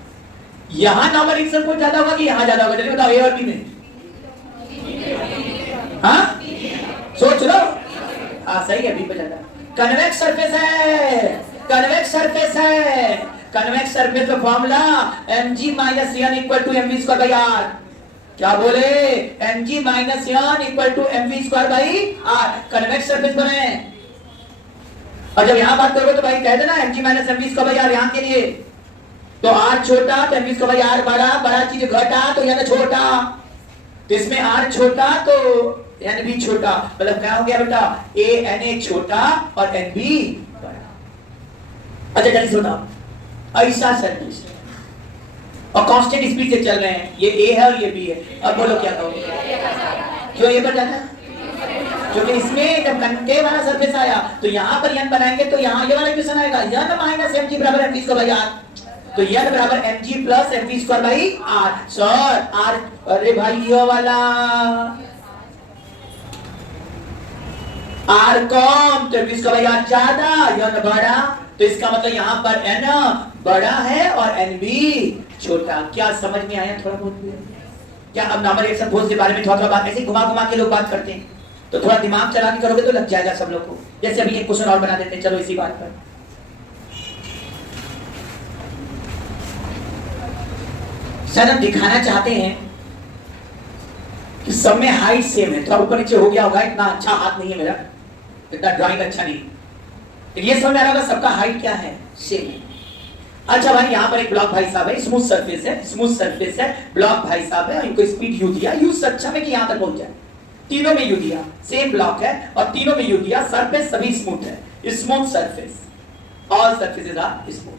यहां नंबर रिएक्शन को ज्यादा होगा कि यहां ज्यादा होगा? जल्दी बताओ, ए और बी में। हाँ, सोच लो। हाँ सही है, बी पे ज्यादा। कन्वेक्स सरफेस है, कन्वेक्स सरफेस है, कन्वेक्स सरफेस का formula mg minus n equal to mv square by r। क्या बोले? mg minus n equal to mv square by r, convex surface बने। और जब यहां बात करोगे तो भाई कह देना mg minus mv square by r यहां के लिए, तो r छोटा तो mv स्क्वायर बाई r बड़ा, बड़ा चीज घटा तो n छोटा, तो इसमें r छोटा तो n भी छोटा, मतलब क्या हो गया बेटा? a n a छोटा और n b बड़ा। अच्छा जल्दी से बताओ, ऐसा सर्फेस और कांस्टेंट स्पीड से चल रहे हैं, ये a है और ये b है, अब बोलो क्या कहोगे? क्यों ये बढ़ जाता है? क्योंकि इसमें जब कनकेव वाला सरफेस आया तो यहां पर n बनाएंगे तो यहां ये वाला इक्वेशन आएगा, n माइनस mg बराबर mv स्क्वायर बाई r, तो n बराबर mg plus mv square by r। Sir r, अरे भाई ये वाला r कम तो mv स्क्वायर बाई r ज्यादा, n बड़ा, तो इसका मतलब यहां पर n बड़ा है और n भी छोटा। क्या समझ में आया थोड़ा बहुत? क्या अब नंबर रिएक्शन फोर्स के बारे में थोड़ा बात ऐसे घुमा घुमा के लोग बात करते हैं, तो थोड़ा दिमाग चला के करोगे तो लग जाएगा सब लोग को। जैसे अभी एक क्वेश्चन और बना देते हैं, चलो इसी बात पर। सर हम दिखाना चाहते हैं कि सब में हाइट सेम है, थोड़ा ऊपर नीचे हो गया होगा, इतना अच्छा हाथ नहीं है मेरा, इतना ड्राइंग अच्छा नहीं, तो ये समझ में आ रहा होगा सबका हाइट क्या है? सेम है। अच्छा भाई यहाँ पर एक ब्लॉक भाई साहब है, स्मूथ सरफेस है, स्मूथ सरफेस है, ब्लॉक भाई साहब है, इनको स्पीड यू दिया, यू सक्षम है कि यहाँ तक पहुंच जाए, तीनों में यू दिया, सेम ब्लॉक है और तीनों में यू दिया, सरफेस सभी स्मूथ है, smooth surface, all surfaces are smooth,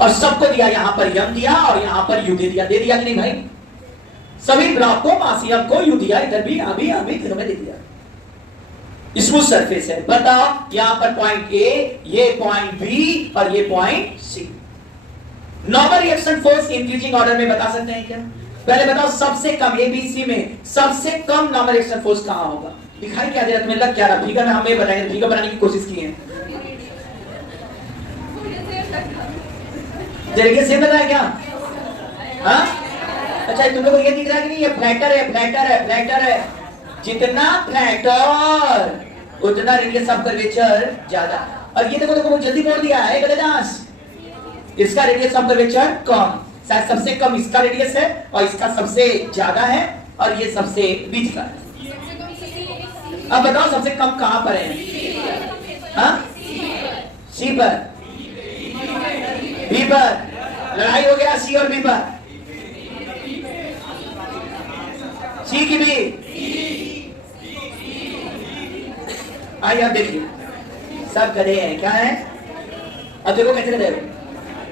और सबको दिया, यहां पर यम दिया और यहां पर यू दे दिया कि नहीं भाई? सभी ब्लॉक को मासियम को यू दिया, इधर भी अभी तीनों में दे दिया, स्मूथ सरफेस है। बताओ यहां पर पॉइंट ए, ये पॉइंट बी और ये point C, normal reaction force increasing order में बता सकते हैं क्या? पहले बताओ सबसे कम एबीसी में सबसे कम नॉर्मल रिएक्शन फोर्स कहां होगा? दिखाई क्या दे रहा तुम्हें? लग क्या रहा? फिगर में हम ये बताएंगे, फिगर बनाने की कोशिश की है। जरिए से बताया क्या? हाँ अच्छा, तुम लोगों को ये दिख रहा है कि नहीं? ये फ्लैटर है, फ्लैटर है, फ्लैटर है। जितना फ्लैटर उतना रेडियस ऑफ कर्वेचर ज्यादा। और ये देखो देखो बहुत जल्दी बोल दिया है गलदास, इसका रेडियस ऑफ कर्वेचर कम, शायद सबसे कम इसका रेडियस है और इसका सबसे ज्यादा है और ये सबसे बीच का है। अब बताओ सबसे कम कहां पर है? हाँ सी पर, बी पर। लड़ाई हो गया सी और बी पर, सी की बी। आइए आप देखिए, सब गधे हैं। क्या है? अब देखो कैसे गधे हो,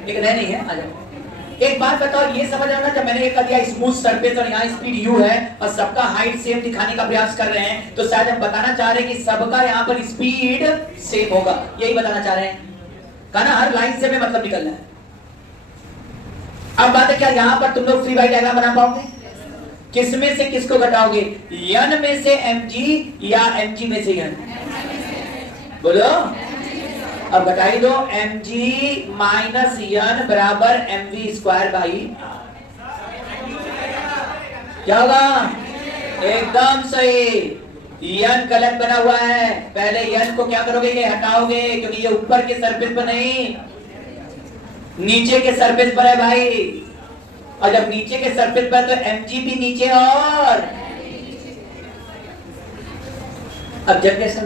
ये गधे नहीं है। आ जाओ। एक बात बताओ, ये समझ आना, जब मैंने ये कह दिया स्मूथ सरफेस और यहाँ स्पीड u है और सबका हाइट सेम दिखाने का प्रयास कर रहे हैं, तो शायद हम बताना चाह रहे हैं कि सबका यहाँ पर स्पीड सेम होगा, यही बताना चाह रहे हैं। कहा ना, हर लाइन से में मतलब निकलना है। अब बात है क्या यहाँ पर तुम लोग फ्री बाई डायग्राम बना पाओगे? किसमें से किसको घटाओगे? n में से mg या mg में से n? बोलो। अब घटाई दो, mg माइनस n बराबर mv स्क्वायर बाई, क्या होगा? एकदम सही। n गलत बना हुआ है, पहले n को क्या करोगे? ये हटाओगे, क्योंकि ये ऊपर के सरफेस पर नहीं नीचे के सरफेस पर है भाई। और जब नीचे के सरफेस पर तो mg भी नीचे और अब जब कैसे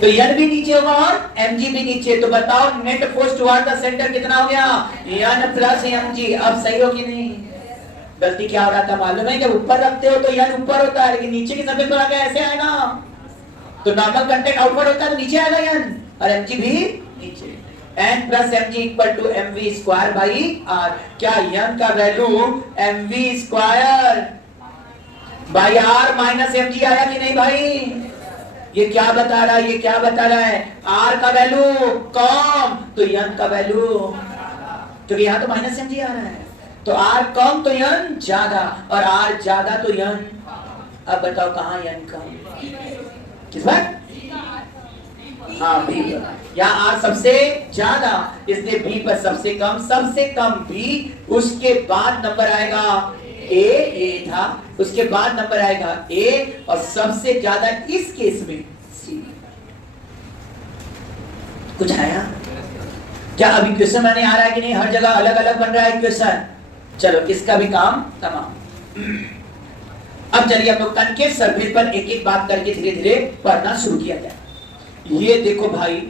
तो n भी नीचे होगा और mg भी नीचे। तो बताओ net force toward the centre कितना हो गया? n plus mg। अब सही हो कि नहीं? गलती क्या हो रहा था मालूम है? जब ऊपर रखते हो तो n ऊपर होता है, लेकिन नीचे की सरफेस पर आके ऐसे आएगा। तो नॉर्मल कंटेंट आउटवर्ड होता है तो नीचे आएगा n, और mg भी नीचे। n plus mg equal to mv square by r। क्या n का value mv square by r minus mg आया कि नहीं भाई? ये क्या बता रहा है? ये क्या बता रहा है? r का वैल्यू कम तो n का वैल्यू, क्योंकि यहाँ तो माइनस mg आ रहा है, तो r कम तो n ज्यादा, और r ज्यादा तो n। अब बताओ कहाँ n कम? किस बात? हाँ b पर। यहाँ r सबसे ज्यादा, इसलिए b पर सबसे कम b, उसके बाद नंबर आएगा a था, उसके बाद नंबर आएगा a, और सबसे ज्यादा इस केस में c। कुछ आया क्या? अभी क्वेश्चन मैंने आ रहा है कि नहीं? हर जगह अलग अलग बन रहा है क्वेश्चन। चलो इसका भी काम तमाम। अब चलिए हम लोग कनकेव सरफेस पर एक एक बात करके धीरे धीरे पढ़ना शुरू किया जाए। ये देखो भाई,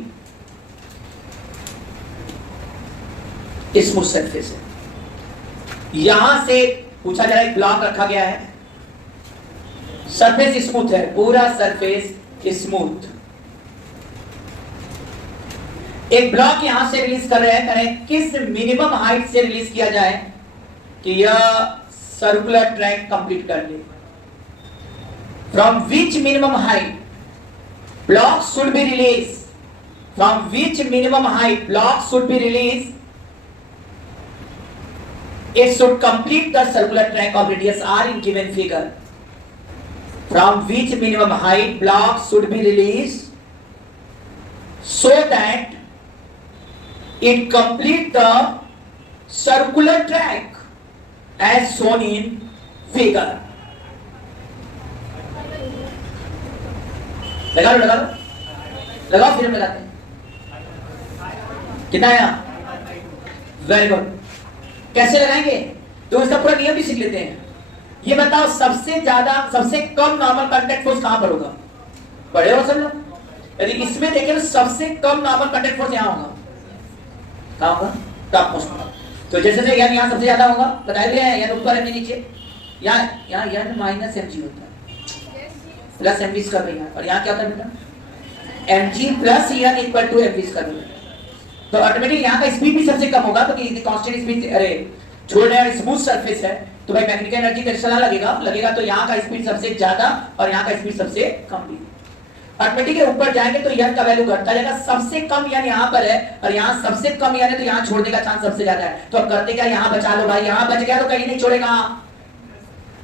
स्मूथ सरफेस है। यहां से पूछा जा रहा है, एक ब्लॉक रखा गया है, सरफेस स्मूथ है, पूरा सरफेस स्मूथ। एक ब्लॉक यहां से रिलीज कर रहे हैं, करें किस मिनिमम हाइट से रिलीज किया जाए कि यह सर्कुलर ट्रैक कंप्लीट कर ले? From which minimum height block should be released? From which minimum height block should be released? It should complete the circular track of radius r in given figure. From which minimum height block should be released so that it complete the circular track as shown in figure. लगा लो लगाओ, फिर लगाते हैं। कितना आया? Very good. कैसे लगाएंगे? तो इसका पूरा नियम भी सीख लेते हैं। ये बताओ सबसे ज्यादा सबसे कम नॉर्मल कांटेक्ट फोर्स कहां पर होगा? पढ़े हो सब लोग? यदि इसमें देखें तो सबसे कम नॉर्मल कांटेक्ट फोर्स यहां होगा। कहां होगा? टॉप मोस्ट पर। तो जैसे यहाँ सबसे ज्यादा होगा, बताया गया है, यहाँ ऊपर है नीचे, यहाँ माइनस mg होता है, plus mv square by r, और यहाँ क्या होता है बेटा? mg plus n equal to mv square by r। तो ऑटोमेटिक यहाँ का स्पीड भी सबसे कम होगा, क्योंकि कांस्टेंट स्पीड, अरे छोड़ रहे हैं, स्मूथ सरफेस है, तो भाई मैग्नेटिक एनर्जी का चला लगेगा तो यहाँ का स्पीड सबसे ज्यादा और यहाँ का स्पीड सबसे कम भी। ऑटोमेटिक ऊपर जाएंगे तो यन का वैल्यू घटता जाएगा। सबसे कम यन यहाँ पर है और यहाँ सबसे कम यन है, तो यहाँ छोड़ने का चांस सबसे ज्यादा है। तो अब करते क्या, यहाँ बचा लो भाई, यहाँ बच गया तो कहीं नहीं छोड़ेगा।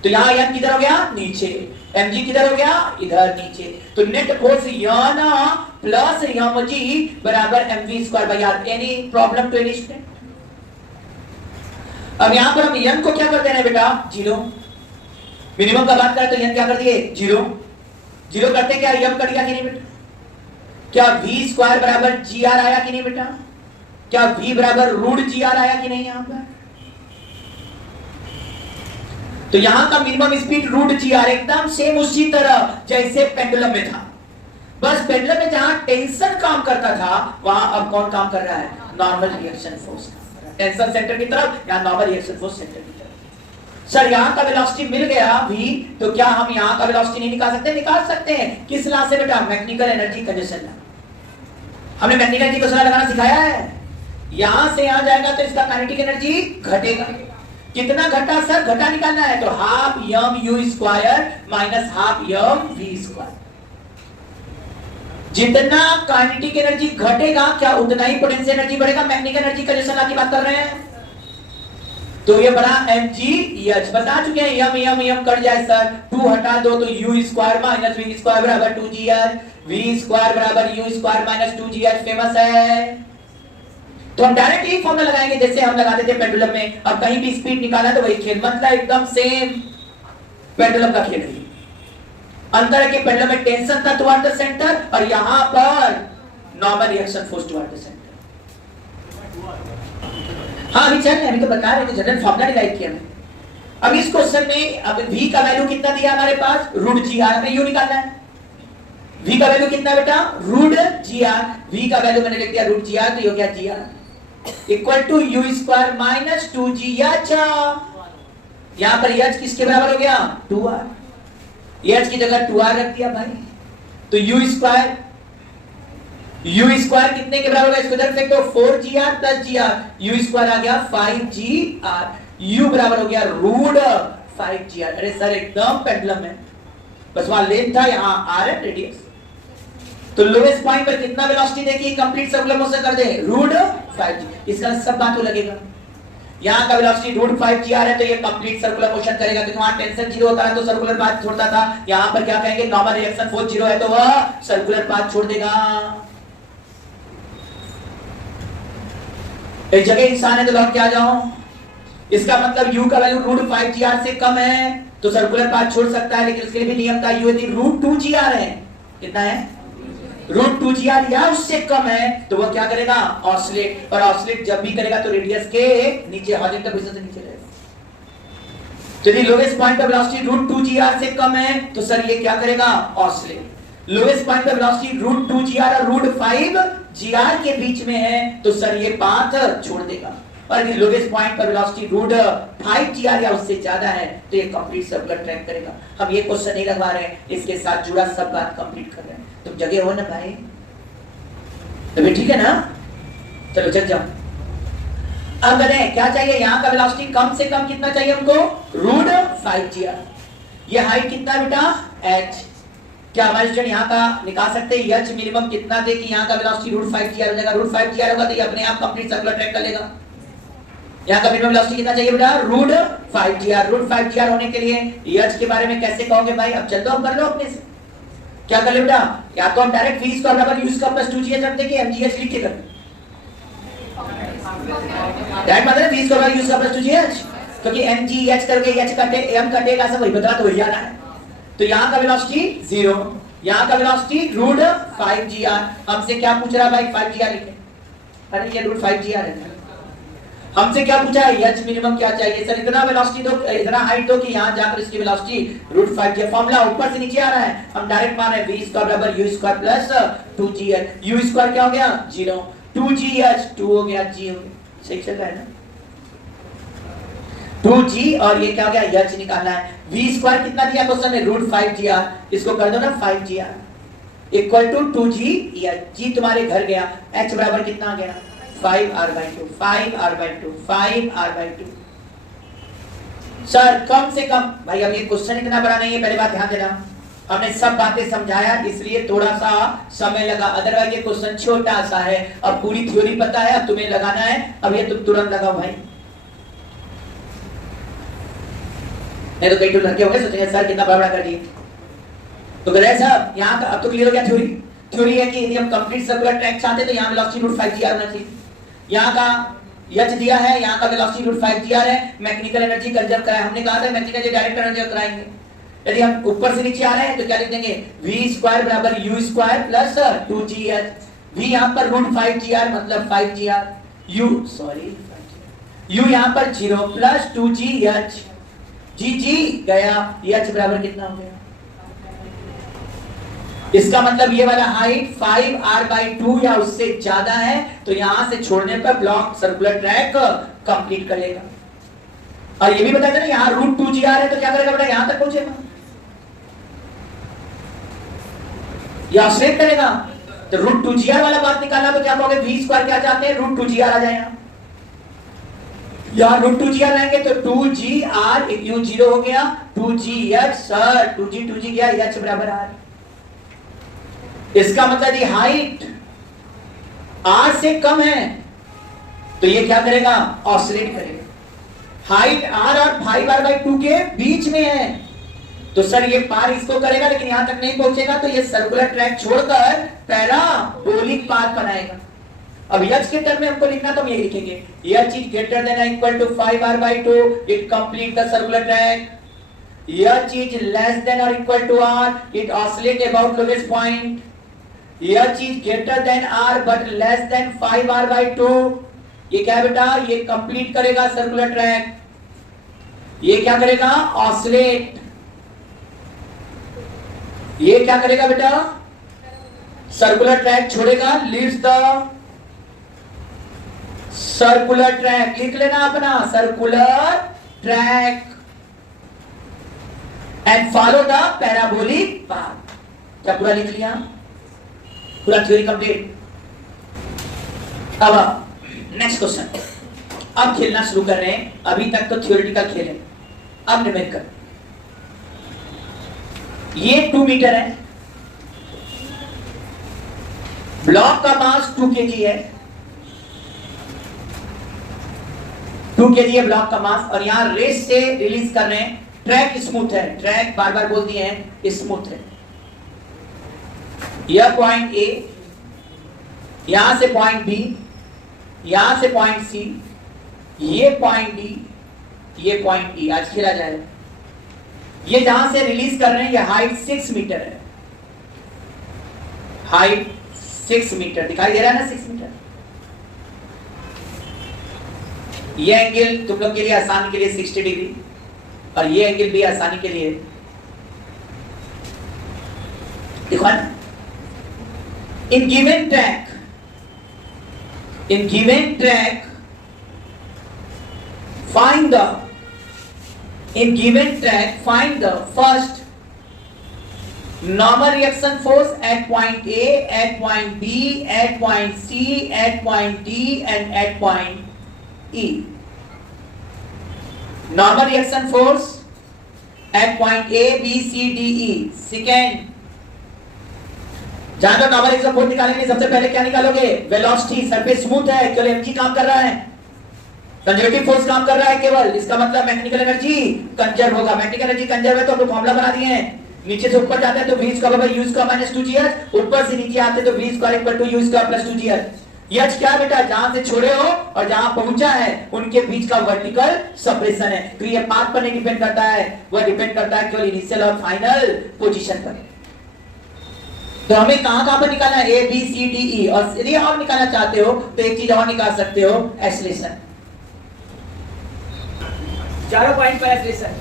तो यहाँ यन किधर हो गया, नीचे, mg किधर हो गया, इधर नीचे। तो net force N plus mg बराबर mv square by R. Any problem to any student? अब यहाँ पर हम यन को क्या कर दे रहे हैं बेटा, 0। मिनिमम का बात करें तो यन क्या कर दिए, 0। 0 करते क्या यम कट गया कि नहीं बेटा? क्या v स्क्वायर बराबर जी आर आया कि नहीं बेटा? क्या v बराबर रूट जी आर आया कि नहीं यहाँ पर? तो यहां का minimum speed root G R, एकदम सेम उसी तरह जैसे पेंडुलम में था। बस पेंडुलम में जहां टेंशन काम करता था, वहां अब कौन काम कर रहा है, normal reaction force. Tension centre की तरफ, यहां नॉर्मल रिएक्शन फोर्स सेंटर की तरफ। सर यहां का वेलोसिटी मिल गया भी, तो क्या हम यहां का वेलोसिटी नहीं निकाल सकते? निकाल सकते हैं। किस लॉ से बेटा, मैकेनिकल एनर्जी कंजर्वेशन। हमने मैकेनिकल एनर्जी कंजर्वेशन लगाना सिखाया है। यहां से यहां जाएगा तो इसका काइनेटिक एनर्जी घटेगा। कितना घटा सर, घटा निकालना है, तो half M U square minus half Yama we square. जितना काइनेटिक एनर्जी घटेगा, क्या उतना ही पोटेंशियल एनर्जी बढ़ेगा। मैकेनिकल एनर्जी कंजर्वेशन की बात कर रहे हैं। तो ये बड़ा mgh बता चुके हैं। यम यम यम कट जाए सर, 2 हटा दो तो u square minus V square बराबर 2gh, v स्क्वायर बराबर u square minus 2gh। Famous है। तो हम डायरेक्ट ही फॉर्मूला लगाएंगे जैसे हम लगाते थे पेंडुलम में। अब कहीं भी स्पीड निकालना तो वही खेल, मतलब एकदम सेम पेंडुलम का खेल है। अंतर है कि पेंडुलम में टेंशन था टुवर्ड द सेंटर और यहां पर normal reaction force toward the centre. हाँ अभी चल रहे, अभी तो बता रहे हैं, जनरल फॉर्मूला डिराइव किया है। अब इस क्वेश्चन में अब v का वैल्यू कितना दिया हमारे पास, रूट जी आर। हमें यू निकालना है। v का वैल्यू कितना बेटा, रूट जी आर। v का वैल्यू मैंने लिख दिया रूट जी आर, तो ये हो गया g r equal to u square minus 2gh। यहां पर h किसके बराबर हो गया, 2r। h की जगह 2r रख दिया भाई। तो u स्क्वायर कितने के बराबर होगा, इसको इधर फेंक दो, 4gr plus gr। u square आ गया 5gr। u बराबर हो गया रूट 5gr। अरे सर एकदम पेंडुलम है, बस वहां लेंथ था, यहां r है रेडियस। तो लोवेस्ट पॉइंट पर कितना वेलोसिटी देखिए, कंप्लीट सर्कुलर मोशन कर दे, रूट 5g। इसका सब बात हो लगेगा। यहां का वेलोसिटी रूट 5gr है, तो ये कंप्लीट सर्कुलर मोशन करेगा, क्योंकि वहां टेंशन 0 होता है तो सर्कुलर पाथ छोड़ता था। यहां पर क्या कहेंगे, नॉर्मल रिएक्शन फोर्स 0 है तो वह सर्कुलर पाथ छोड़ देगा। एक जगह इंसान है तो लौट के आ जाओ। इसका मतलब u का वैल्यू रूट 5gr से कम है तो सर्कुलर पाथ छोड़ सकता है, लेकिन उसके लिए भी नियम था, u यदि रूट 2gr है, कितना है, रूट 2gr या उससे कम है, तो वह क्या करेगा, ऑसिलेट। और ऑसिलेट जब भी करेगा तो रेडियस के नीचे, हॉरिजॉन्टल पोजीशन से नीचे रहेगा। तो यदि लोवेस्ट पॉइंट पर वेलोसिटी रूट 2gr से कम है तो सर ये क्या करेगा, ऑसिलेट। लोवेस्ट पॉइंट पर वेलोसिटी रूट 2gr और रूट 5gr के बीच में है तो सर ये पाथ छोड़ देगा। और यदि लोवेस्ट पॉइंट पर वेलोसिटी रूट 5gr या उससे ज्यादा है तो ये कंप्लीट सर्कुलर ट्रैक करेगा। हम ये क्वेश्चन नहीं लगवा रहे हैं, इसके साथ जुड़ा सब बात कंप्लीट कर रहे हैं। तुम जगह हो ना भाई, तो ठीक है ना, चलो चल जाओ। अब बताएं क्या चाहिए, यहाँ का वेलोसिटी कम से कम कितना चाहिए हमको, रूट 5gr। ये हाइट कितना बेटा, h। क्या हमारे स्टूडेंट यहाँ का निकाल सकते हैं, h मिनिमम कितना दे कि यहाँ का वेलोसिटी रूट 5gr हो जाएगा। रूट 5gr होगा तो ये अपने आप कंप्लीट सर्कुलर ट्रैक कर लेगा। यहाँ का मिनिमम वेलोसिटी कितना चाहिए बेटा, रूट 5gr। रूट 5gr होने के लिए h के बारे में कैसे कहोगे भाई, अब चल दो, अब कर लो अपने से। क्या कर ले बेटा, या तो हम डायरेक्ट v स्क्वायर बराबर u स्क्वायर प्लस 2gh रखते हैं कि mgh लिख के करते हैं। डायरेक्ट मतलब v स्क्वायर बराबर u स्क्वायर प्लस 2gh, क्योंकि mgh करके h कटे m कटेगा, सब वही बता, तो वही आना है। तो यहाँ का वेलोसिटी 0, यहाँ का वेलोसिटी रूट 5gr। हमसे क्या पूछ रहा है भाई, 5gr लिखे, अरे ये रूट 5gr है। हमसे क्या पूछा है, h मिनिमम क्या चाहिए, सर इतना वेलोसिटी दो, इतना हाइट दो कि यहां जाकर इसकी वेलोसिटी रूट 5g। फॉर्मूला ऊपर से नीचे आ रहा है, हम डायरेक्ट मान रहे हैं v स्क्वायर बराबर u square plus 2gh। u square क्या हो गया, 0, 2gh 2 हो गया, g हो गया। सही चल रहा है ना, 2g और ये क्या हो गया, h निकालना है। v स्क्वायर कितना दिया क्वेश्चन में, रूट 5gr। इसको कर दो ना 5gr equal to 2g, g तुम्हारे घर गया, h बराबर कितना आ गया, 5r/2, 5r/2, 5r/2। सर कम से कम भाई, अब ये क्वेश्चन इतना बड़ा नहीं है, पहले बात ध्यान देना, हमने सब बातें समझाया, इसलिए थोड़ा सा समय लगा, अदरवाइज ये क्वेश्चन छोटा सा है। अब पूरी थ्योरी पता है, अब तुम्हें लगाना है, अब ये तुम तुरंत लगाओ भाई, नहीं तो कई तो लड़के होंगे सोचेंगे सर कितना बड़ा कर दिए। तो गए साहब यहाँ का अब तो क्लियर हो गया। थ्योरी थ्योरी है कि यदि हम कंप्लीट सर्कुलर ट्रैक चाहते हैं तो यहाँ वेलोसिटी रूट 5g होना चाहिए। यहाँ का एच दिया है, यहाँ का वेलोसिटी रूट 5g है। मैकेनिकल एनर्जी कंजर्व कराया, हमने कहा था मैकेनिकल एनर्जी डायरेक्ट एनर्जी कराएंगे। यदि हम ऊपर से नीचे आ रहे हैं तो क्या लिख देंगे, v² बराबर u² प्लस 2gh। v यहाँ पर रूट 5gr मतलब 5gr, u सॉरी u यहाँ पर 0 प्लस 2gh, g गया, h बराबर कितना हो गया। इसका मतलब ये वाला हाइट 5r/2 या उससे ज्यादा है, तो यहां से छोड़ने पर ब्लॉक सर्कुलर ट्रैक कंप्लीट कर लेगा। और ये भी बताया था ना यहाँ रूट 2gr है, तो क्या करेगा बेटा, यहां तक पहुंचेगा, ये ऑसिलेट करेगा। तो रूट 2gr वाला बात निकालना तो क्या कहोगे, v² क्या चाहते हैं, रूट 2gr आ जाएगा। यहाँ रूट 2gr लेंगे तो 2gr, एक u 0 हो गया, 2gh सर 2g गया, h बराबर r। इसका मतलब ये हाइट r से कम है, तो ये क्या करेगा, ऑसिलेट करेगा। हाइट r और 5r/2 के बीच में है, तो सर ये पार इसको करेगा लेकिन यहां तक नहीं पहुंचेगा, तो ये सर्कुलर ट्रैक छोड़कर पैराबोलिक पाथ बनाएगा। अब h के टर्म में हमको लिखना तो हम ये लिखेंगे, h is greater than or equal to 5r/2, it complete the circular track. h is less than or equal to r, it oscillate about lowest point. h is greater than r but less than 5r/2, ये क्या है बेटा, ये complete करेगा circular track. ये क्या करेगा, oscillate. ये क्या करेगा बेटा, सर्कुलर ट्रैक छोड़ेगा, लीव्स द सर्कुलर ट्रैक। लिख लेना अपना, circular track and follow the parabolic path. क्या पूरा लिख लिया, पूरा थ्योरी कंप्लीट। अब नेक्स्ट क्वेश्चन, अब खेलना शुरू कर रहे हैं। अभी तक तो थ्योरेटिकल खेले, अब न्यूमेरिकल। ये 2 मीटर है, ब्लॉक का मास 2 kg है, 2 kg है ब्लॉक का मास, और यहां रेस से रिलीज कर रहे हैं। ट्रैक स्मूथ है, ट्रैक बार बार बोल दिए हैं स्मूथ है। यह पॉइंट ए, यहां से पॉइंट बी, यहां से पॉइंट सी, ये पॉइंट डी, ये पॉइंट ई। आज खेला जाएगा। ये जहां से रिलीज कर रहे हैं, ये हाइट 6 मीटर है, हाइट 6 मीटर दिखाई दे रहा है ना, 6 मीटर। ये एंगल तुम लोग के लिए आसानी के लिए 60 डिग्री, और ये एंगल भी आसानी के लिए देखो ना। इन given track, in given track find the first normal reaction force at point A, at point B, at point C, at point D and at point E. Normal reaction force at point A, B, C, D, E. Second, जहां तक normal reaction force निकालेंगे, सबसे पहले क्या निकालोगे, velocity. Surface smooth है, केवल mg काम कर रहा है, कंजर्वेटिव फोर्स काम कर रहा है केवल। इसका मतलब मैकेनिकल एनर्जी कंजर्व होगा। मैकेनिकल एनर्जी कंजर्व है तो हम लोग फॉर्मूला बना दिए हैं। नीचे से ऊपर जाते हैं तो v² u² - 2gh, ऊपर से नीचे आते तो v² = u² + 2gh। h क्या बेटा, जहां से छोड़े हो और जहां पहुंचा है उनके बीच का वर्टिकल सेपरेशन है। तो ये पाथ पर नहीं डिपेंड करता है, वह डिपेंड करता है केवल इनिशियल और फाइनल पोजीशन पर। तो हमें कहां पर निकालना है, ए बी सी डी ई। और यदि और निकालना चाहते हो तो एक चीज और निकाल सकते हो, एक्सेलरेशन। चारों पॉइंट पर एक्सेलरेशन।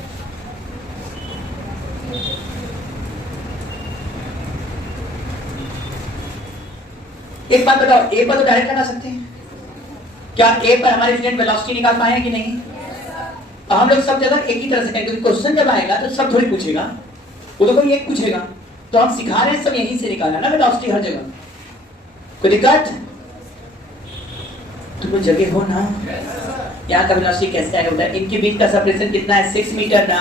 एक बात बताओ, ए पर तो डायरेक्ट लगा सकते हैं, क्या ए पर हमारे स्टूडेंट वेलोसिटी निकाल पाए हैं कि नहीं? हम लोग सब जगह एक ही तरह से करेंगे, क्योंकि क्वेश्चन जब आएगा तो सब थोड़ी पूछेगा, वो तो कोई एक पूछेगा। तो हम सिखा रहे हैं सब यहीं से निकालना ना वेलोसिटी हर जगह। कोई दिक्कत? तुम जगह हो ना, यहाँ का वेलोसिटी कैसे आएगा? इनके बीच का सेपरेशन कितना है, 6 मीटर ना।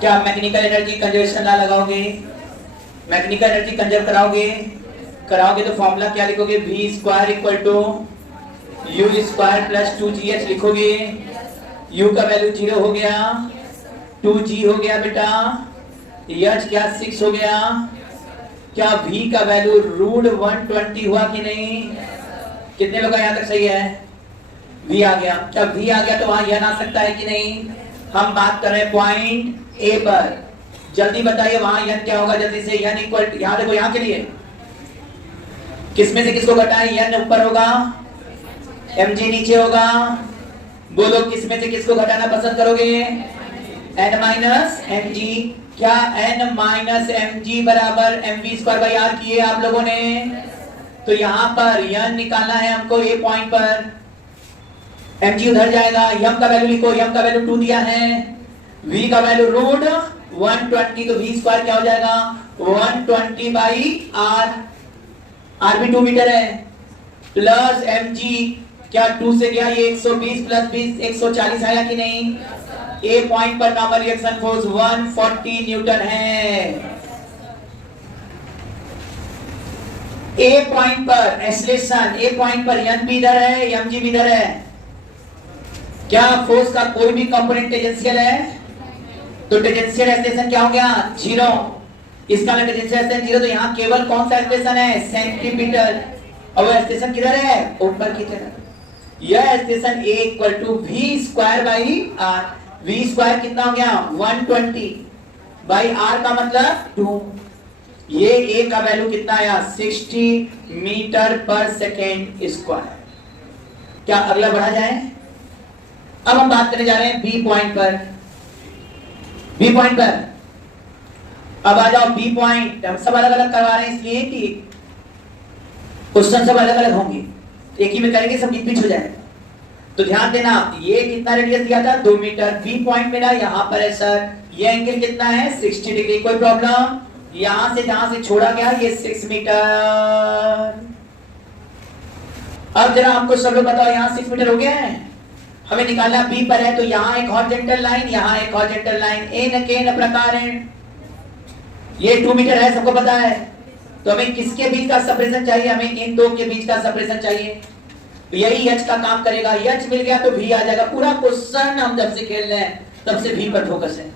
क्या मैकेनिकल एनर्जी कंजर्वेशन लॉ लगाओगे? मैकेनिकल एनर्जी कंजर्व कराओगे तो फॉर्मूला क्या लिखोगे, v square equal to u square plus 2gh लिखोगे। u का वैल्यू 0 हो गया, 2g हो गया बेटा, h क्या 6 हो गया। क्या v का वैल्यू रूट 120 हुआ कि नहीं? कितने लोग यहाँ तक सही है? v आ गया। क्या v आ गया तो वहां यह आ सकता है कि नहीं? हम बात कर रहे हैं पॉइंट A पर। जल्दी बताइए वहां n क्या होगा, जल्दी से। n इक्वल, यहाँ देखो, यहाँ के लिए किसमें से किसको घटाएं? n ऊपर होगा, mg नीचे होगा। बोलो किसमें से किसको घटाना पसंद करोगे? n minus mg। क्या n माइनस mg बराबर mv स्क्वायर बाई r किए आप लोगों ने? तो यहां पर n निकालना है हमको A पॉइंट पर, mg उधर जाएगा। m का वैल्यू लिखो, m का वैल्यू 2 दिया है, v का वैल्यू रूट 120, तो v स्क्वायर क्या हो जाएगा? 120 बाई r, r भी 2 मीटर है, प्लस mg। क्या 2 से गया ये 120 प्लस 20 140 आया कि नहीं? A पॉइंट पर नॉर्मल रिएक्शन फोर्स 140 न्यूटन है। A पॉइंट पर एक्सेलरेशन, A पॉइंट पर n भी इधर है, mg भी इधर है। क्या फोर्स का कोई भी कंपोनेंट टेंजेंशियल है? तो टेंजेंशियल एक्सेलरेशन क्या हो गया? 0। इसका टेंजेंशियल एक्सेलरेशन 0, तो यहाँ केवल कौन सा एक्सेलरेशन है? सेंटीमीटर। और वो एक्सेलरेशन किधर है? ऊपर की तरफ। यह acceleration A equal to v square by r। v square कितना हो गया? 120 बाई r का मतलब 2। ये A का वैल्यू कितना आया? 60 मीटर पर सेकेंड स्क्वायर। क्या अगला बढ़ा जाए? अब हम बात करने जा रहे हैं B पॉइंट पर। B पॉइंट पर अब आ जाओ। B पॉइंट हम सब अलग अलग करवा रहे हैं इसलिए कि क्वेश्चन सब अलग अलग होंगे, एक ही में करेंगे, सब बीच हो जाएगा। तो ध्यान देना, ये कितना रेडियस दिया था? 2 मीटर। B पॉइंट मेरा यहाँ पर है सर, ये एंगल कितना है? 60 डिग्री। कोई प्रॉब्लम? यहां से जहां से छोड़ा गया ये 6 मीटर। अब जरा आपको सब लोग बताओ, यहाँ 6 मीटर हो गया है, हमें निकालना B पर है। तो यहाँ एक हॉरिजॉन्टल लाइन, यहाँ एक हॉरिजॉन्टल लाइन, n प्रकार है। ये 2 मीटर है, सबको पता है। तो हमें किसके बीच का सेपरेशन चाहिए? हमें इन दो के बीच का सेपरेशन चाहिए। तो यही h का काम करेगा। h मिल गया तो v आ जाएगा। पूरा क्वेश्चन हम जब से खेल रहे हैं तब से v पर फोकस है।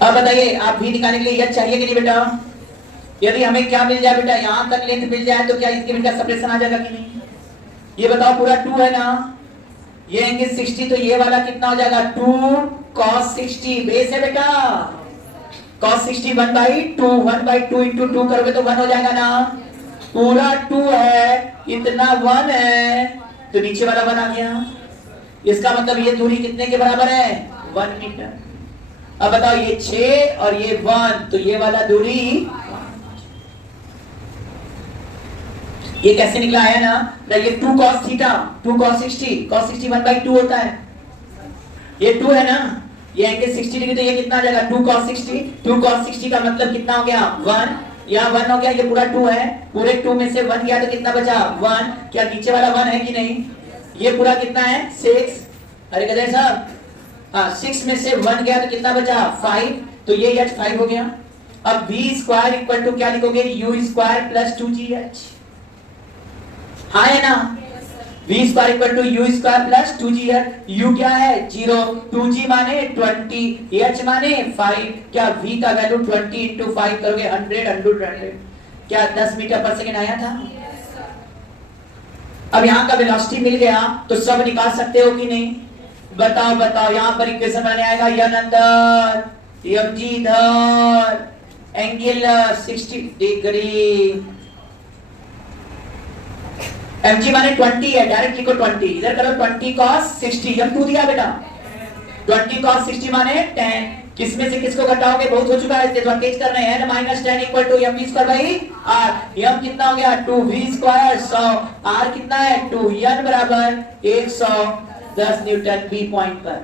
अब बताइए, आप v निकालने के लिए h चाहिए कि नहीं बेटा? यदि हमें क्या मिल जाए बेटा? यहां तक लेंथ मिल जाए तो क्या इसके बीच का सेपरेशन आ जाएगा कि नहीं? ये बताओ, पूरा 2 है ना, ये एंगल 60, तो ये वाला कितना हो जाएगा? 2 cos 60। बेस है बेटा, cos 60 1/2, 1/2 इंटू 2 करोगे तो 1 हो जाएगा ना। पूरा 2 है, इतना 1 है, तो नीचे वाला 1 आ गया। इसका मतलब ये दूरी कितने के बराबर है? 1 मीटर। अब बताओ, ये 6 और ये 1, तो ये वाला दूरी, ये कैसे निकला है ना? ये 2 cos थीटा, 2 cos 60, cos 60 1/2 होता है। ये 2 है ना, ये एंगल 60 डिग्री, तो ये कितना आ जाएगा? 2 cos 60। 2 cos 60 का मतलब कितना हो गया? 1। यहाँ 1 हो गया, ये पूरा 2 है, पूरे 2 में से 1 गया तो कितना बचा? 1। क्या नीचे वाला 1 है कि नहीं? ये पूरा कितना है? 6। अरे गजय साहब, 6 में से 1 गया तो कितना बचा? 5। तो ये h 5 हो गया। अब v स्क्वायर इक्वल टू क्या लिखोगे? u square plus 2gh। हाँ है ना? v square equal to u square plus 2gh। u क्या है? 0, 2g माने 20, h माने 5। क्या v का वैल्यू 20 इंटू 5 करोगे 100। क्या 10 मीटर पर सेकेंड आया था? अब यहाँ का वेलोसिटी मिल गया तो सब निकाल सकते हो कि नहीं? बताओ बताओ, यहाँ पर इक्वेशन बने आएगा, यन अंदर, mg इधर, एंगल 60 डिग्री। mg माने 20 है, डायरेक्ट लिखो 20, इधर करो 20 cos 60, जब 2 दिया बेटा, 20 cos 60 माने 10। किसमें से किसको घटाओगे? बहुत हो चुका है, इसलिए थोड़ा तेज कर रहे हैं। n - 10 equal to mv square by r। m कितना हो गया? 2v स्क्वायर 100, r कितना है? 2, n बराबर 110 न्यूटन b पॉइंट पर।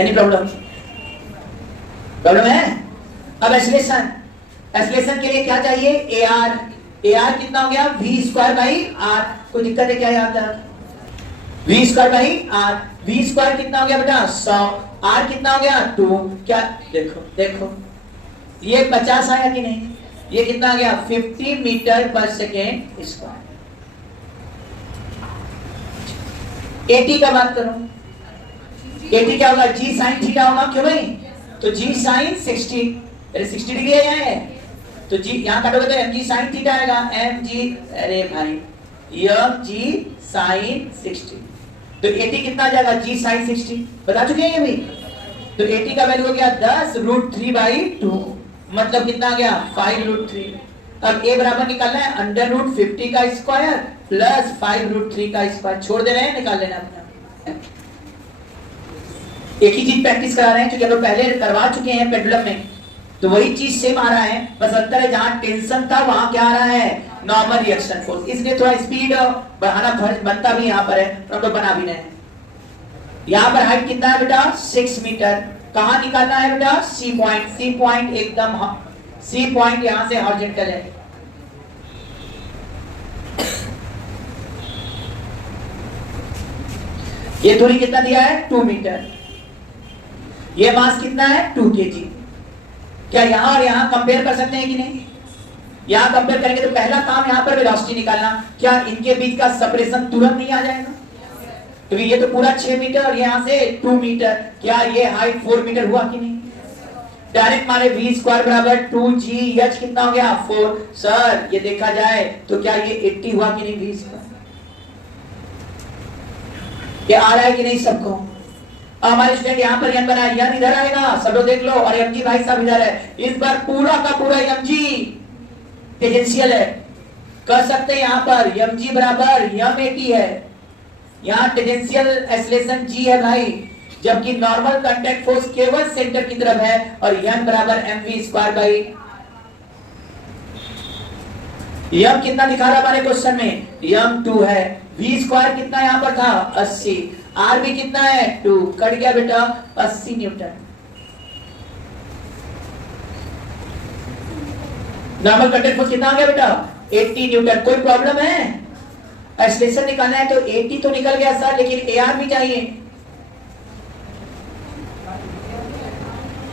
Any problem? प्रॉब्लम है? अब एक्सेलरेशन, एक्सेलरेशन के लिए क्या चाहिए? ar। ar कितना हो गया? v square by r। कोई दिक्कत है क्या यहाँ पर? V square by R. V square कितना हो गया बेटा 100, आर कितना हो गया 2। क्या देखो देखो ये 50 आया कि नहीं, ये कितना आ गया 50 मीटर पर सेकेंड स्क्वायर। 80 का बात करो, 80 क्या होगा जी साइन थीटा होगा, क्यों भाई, तो जी साइन 60, अरे 60 डिग्री है यहाँ है, तो जी यहाँ काटोगे तो एम जी साइन थीटा आएगा, एम जी, अरे भाई एम जी साइन 60, तो 80 कितना आ जाएगा जी साइन 60, बता चुके हैं ये भी। तो 80 का वैल्यू हो गया 10√3/2, मतलब कितना आ गया 5√3। अब a बराबर निकालना है √50 का स्क्वायर प्लस 5√3 का स्क्वायर, छोड़ दे रहे हैं, निकाल लेना अपना। एक ही चीज प्रैक्टिस करा रहे हैं क्योंकि हम लोग पहले करवा चुके हैं पेंडुलम में, तो वही चीज सेम आ रहा है, बस अंतर है जहां टेंशन था वहां क्या आ रहा है नॉर्मल रिएक्शन फोर्स, इसलिए थोड़ा स्पीड बढ़ाना बनता भी यहां पर है, तो हम लोग बना भी रहे हैं। यहां पर हाइट कितना है बेटा 6 मीटर, कहां निकालना है बेटा सी पॉइंट, सी पॉइंट एकदम, सी पॉइंट यहां से हॉरिजॉन्टल है। ये दूरी कितना दिया है 2 मीटर, ये मास कितना है 2 kg। क्या यहां और यहां कंपेयर कर सकते हैं कि नहीं, यहां कंपेयर करेंगे तो पहला काम यहां पर वेलोसिटी निकालना, क्या इनके बीच का सेपरेशन तुरंत नहीं आ जाएगा, क्योंकि ये तो पूरा 6 मीटर और यहां से 2 मीटर, क्या ये हाइट 4 मीटर हुआ कि नहीं, डायरेक्ट मारे v स्क्वायर बराबर 2gh कितना हो गया 4। सर ये देखा जाए तो क्या ये 80 हुआ कि नहीं v स्क्वायर, ये आ रहा है कि नहीं सबको। हमारे स्टूडेंट यहाँ पर n बनाया, n इधर आएगा, सब लोग देख लो, और mg भाई साहब इधर है, इस बार पूरा का पूरा mg टेंजेंशियल है, कर सकते हैं यहाँ पर mg बराबर m80 है, यहाँ टेंजेंशियल एक्सेलरेशन g है भाई, जबकि नॉर्मल कांटेक्ट फोर्स केवल सेंटर की तरफ है, और m बराबर mv स्क्वायर बाई, m कितना दिखा रहा हमारे क्वेश्चन में m2 है, v स्क्वायर कितना यहाँ पर था 80, r भी कितना है 2, कट गया बेटा 80 न्यूटन। नॉर्मल कांटेक्ट फोर्स कितना आ गया बेटा 80 न्यूटन। कोई प्रॉब्लम है, एक्सेलरेशन निकालना है तो 80 तो निकल गया सर, लेकिन AR भी चाहिए,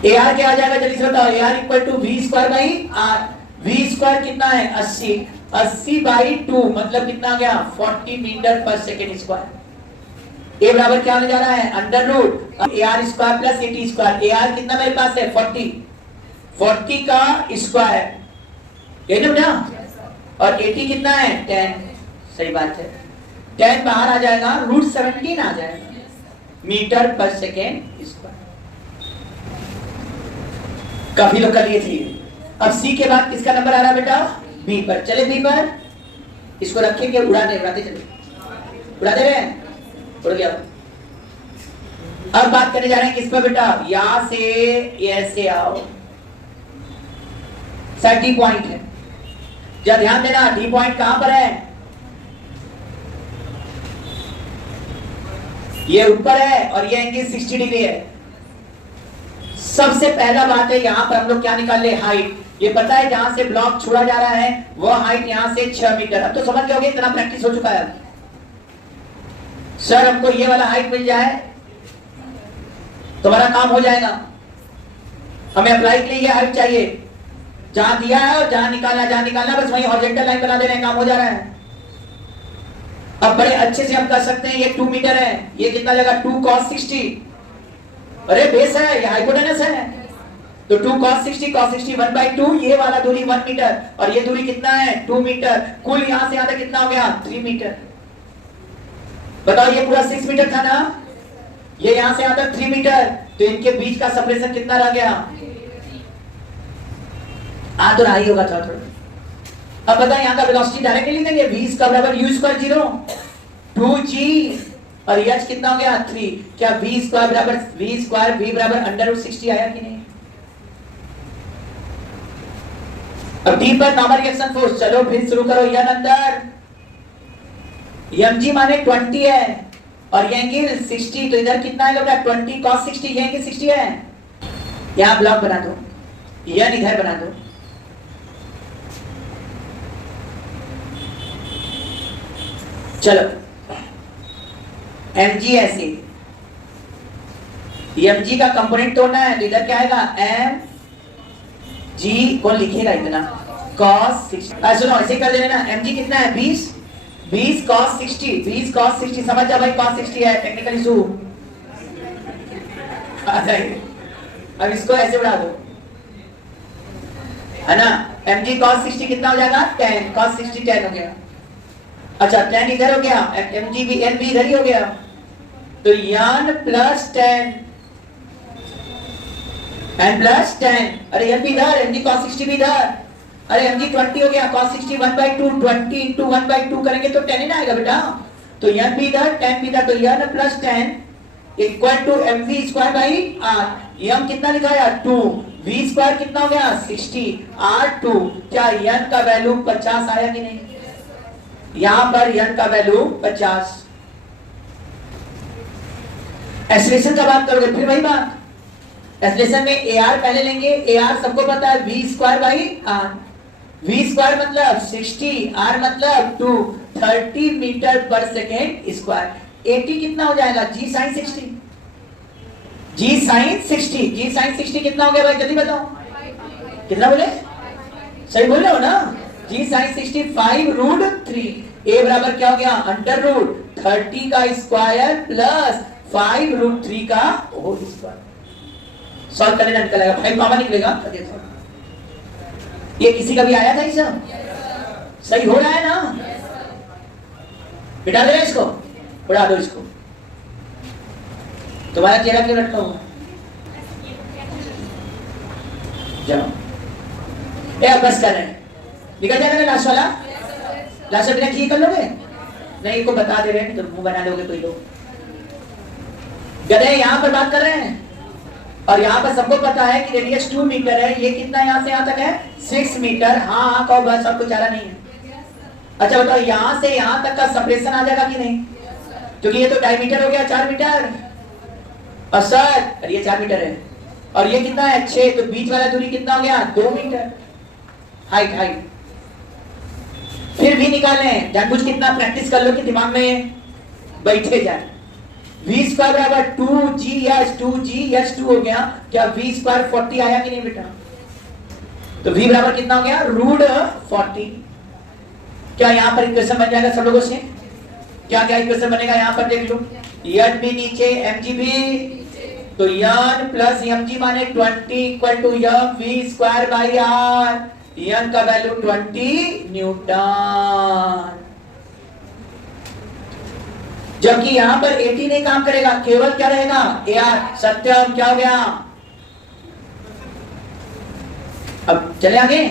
AR क्या आ जाएगा जल्दी से बताओ, AR equal to v square by r, v square कितना है 80, 80/2 मतलब कितना आ गया 40 मीटर पर सेकेंड स्क्वायर। a बराबर क्या होने जा रहा है अंडर रूट AR स्क्वायर प्लस 80 स्क्वायर, AR कितना मेरे पास है 40 का स्क्वायर, यही ना बेटा, और 80 कितना है 10, सही बात है, 10 बाहर आ जाएगा, √17 आ जाएगा मीटर पर सेकेंड स्क्वायर। काफी लोग कर लिए थे। अब सी के बाद किसका नंबर आ रहा है बेटा बी पर, चले बी पर, इसको रखेंगे, उड़ाते चले, उड़ाते रहे, उड़ गया। अब बात करने जा रहे हैं किस पर बेटा, यहां से ऐसे आओ, सर डी पॉइंट है, जरा ध्यान देना डी पॉइंट कहां पर है, ये ऊपर है और ये एंगल 60 डिग्री है। सबसे पहला बात है यहां पर हम लोग क्या निकाल ले हाइट, ये पता है जहां से ब्लॉक छोड़ा जा रहा है वो हाइट यहां से 6 मीटर। अब तो समझ गए होंगे, इतना प्रैक्टिस हो चुका है। सर हमको ये वाला हाइट मिल जाए तुम्हारा काम हो जाएगा, हमें अप्लाई के लिए ये हाइट चाहिए, जहां दिया है और जहां निकालना बस वहीं हॉरिजॉन्टल लाइन बना दे रहे हैं, काम हो जा रहा है। अब बड़े अच्छे से हम कर सकते हैं, ये 2 मीटर है, ये कितना जगह 2 cos 60, अरे बेस है, ये हाइपोटेनस है, तो 2 cos 60 1/2, ये वाला दूरी 1 मीटर और ये दूरी कितना है 2 मीटर, कुल यहां से यहां तक कितना हो गया 3 मीटर। बताओ ये पूरा 6 मीटर था ना, ये यहां से यहां तक 3 मीटर, तो इनके बीच का सेपरेशन कितना रह गया, तो रहा ही होगा थोड़ा। अब बताएं यहाँ का वेलोसिटी डायरेक्ट लिख देंगे, v इसका बराबर u स्क्वायर 0 2g और h कितना हो गया 3, क्या v स्क्वायर बराबर v बराबर √60 आया कि नहीं। अब d पर नॉर्मल रिएक्शन फोर्स, चलो फिर शुरू करो, यह अंदर mg माने 20 है और ये एंगल 60, तो इधर कितना है बेटा 20 cos 60, ये एंगल 60 है, यहां ब्लॉक बना दो, यह इधर बना दो, चलो mg ऐसे, mg का कंपोनेंट तोड़ना है तो इधर क्या आएगा m g, कौन लिखेगा इतना, cos 60। सुनो ऐसे कर देना ना, mg कितना है 20, 20 cos 60, 20 cos 60, समझ जा भाई cos 60 है टेक्निकल इशू। अब इसको ऐसे उड़ा दो, है ना, mg cos 60 कितना हो जाएगा 10, cos 60 10 हो गया। अच्छा 10 इधर हो गया, mg भी n भी इधर ही हो गया, तो n प्लस 10, n प्लस 10, अरे n भी इधर, mg cos 60 भी इधर, अरे mg 20 हो गया, cos 60 1/2, 20 into 1/2 करेंगे तो 10 ही ना आएगा बेटा, तो n भी इधर 10 भी इधर, तो n plus 10 equal to mv square by r। m कितना लिखा है 2, v स्क्वायर कितना हो गया 60, r2। क्या n का वैल्यू 50 आया कि नहीं, यहां पर n का वैल्यू 50। एक्सीलरेशन का बात करोगे फिर वही बात, एक्सीलरेशन में ar पहले लेंगे, ar सबको पता है v square by r, v square मतलब 60, r मतलब 2, 30 मीटर पर सेकेंड स्क्वायर। 80 कितना हो जाएगा g sin 60, g sin 60, g sin 60 कितना हो गया भाई जल्दी बताओ, कितना बोले, सही बोल रहे हो ना, g sin 60 5√3, a बराबर क्या हो गया अंडर रूट 30 का स्क्वायर प्लस 5√3 का होल स्क्वायर। सॉल्व करने ना निकलेगा, 5 कॉमन निकलेगा। ये किसी का भी आया था, ये सब सही हो रहा है ना, बिठा दे इसको, उड़ा दो इसको, तुम्हारा चेहरा क्यों लटका हुआ, जाओ ए बस कर रहे हैं, निकल जाएगा ना लास्ट वाला, लास्ट वाला बिना कर लोगे नहीं, को बता दे रहे हैं तो मुंह बना लोगे कोई लोग, गधे यहां पर बात कर रहे हैं, और यहाँ पर सबको पता है कि रेडियस 2 मीटर है, ये कितना यहाँ से यहाँ तक है 6 मीटर, हाँ कहो बस, और कुछ आ रहा नहीं है। अच्छा बताओ यहाँ से यहाँ तक का सेपरेशन आ जाएगा कि नहीं, क्योंकि ये तो डायमीटर हो गया 4 मीटर, और सर ये 4 मीटर है, और ये कितना है 6, तो बीच वाला दूरी कितना हो गया 2 मीटर हाइट, हाइट फिर भी निकालने हैं, जानबूझ कितना प्रैक्टिस कर लो कि दिमाग में बैठे जाए। v स्क्वायर बराबर 2g(2g(2) हो गया, क्या v स्क्वायर 40 आया कि नहीं बेटा, तो v बराबर कितना हो गया √40। क्या यहाँ पर इक्वेशन बन जाएगा सब लोगों से, क्या क्या इक्वेशन बनेगा यहाँ पर देख लो, n भी नीचे mg भी, तो n प्लस mg माने 20 equal to v square by r, n का वैल्यू 20 न्यूटन, जबकि यहां पर 80 नहीं काम करेगा, केवल क्या रहेगा ar। सत्यम क्या हो गया, अब चले आगे,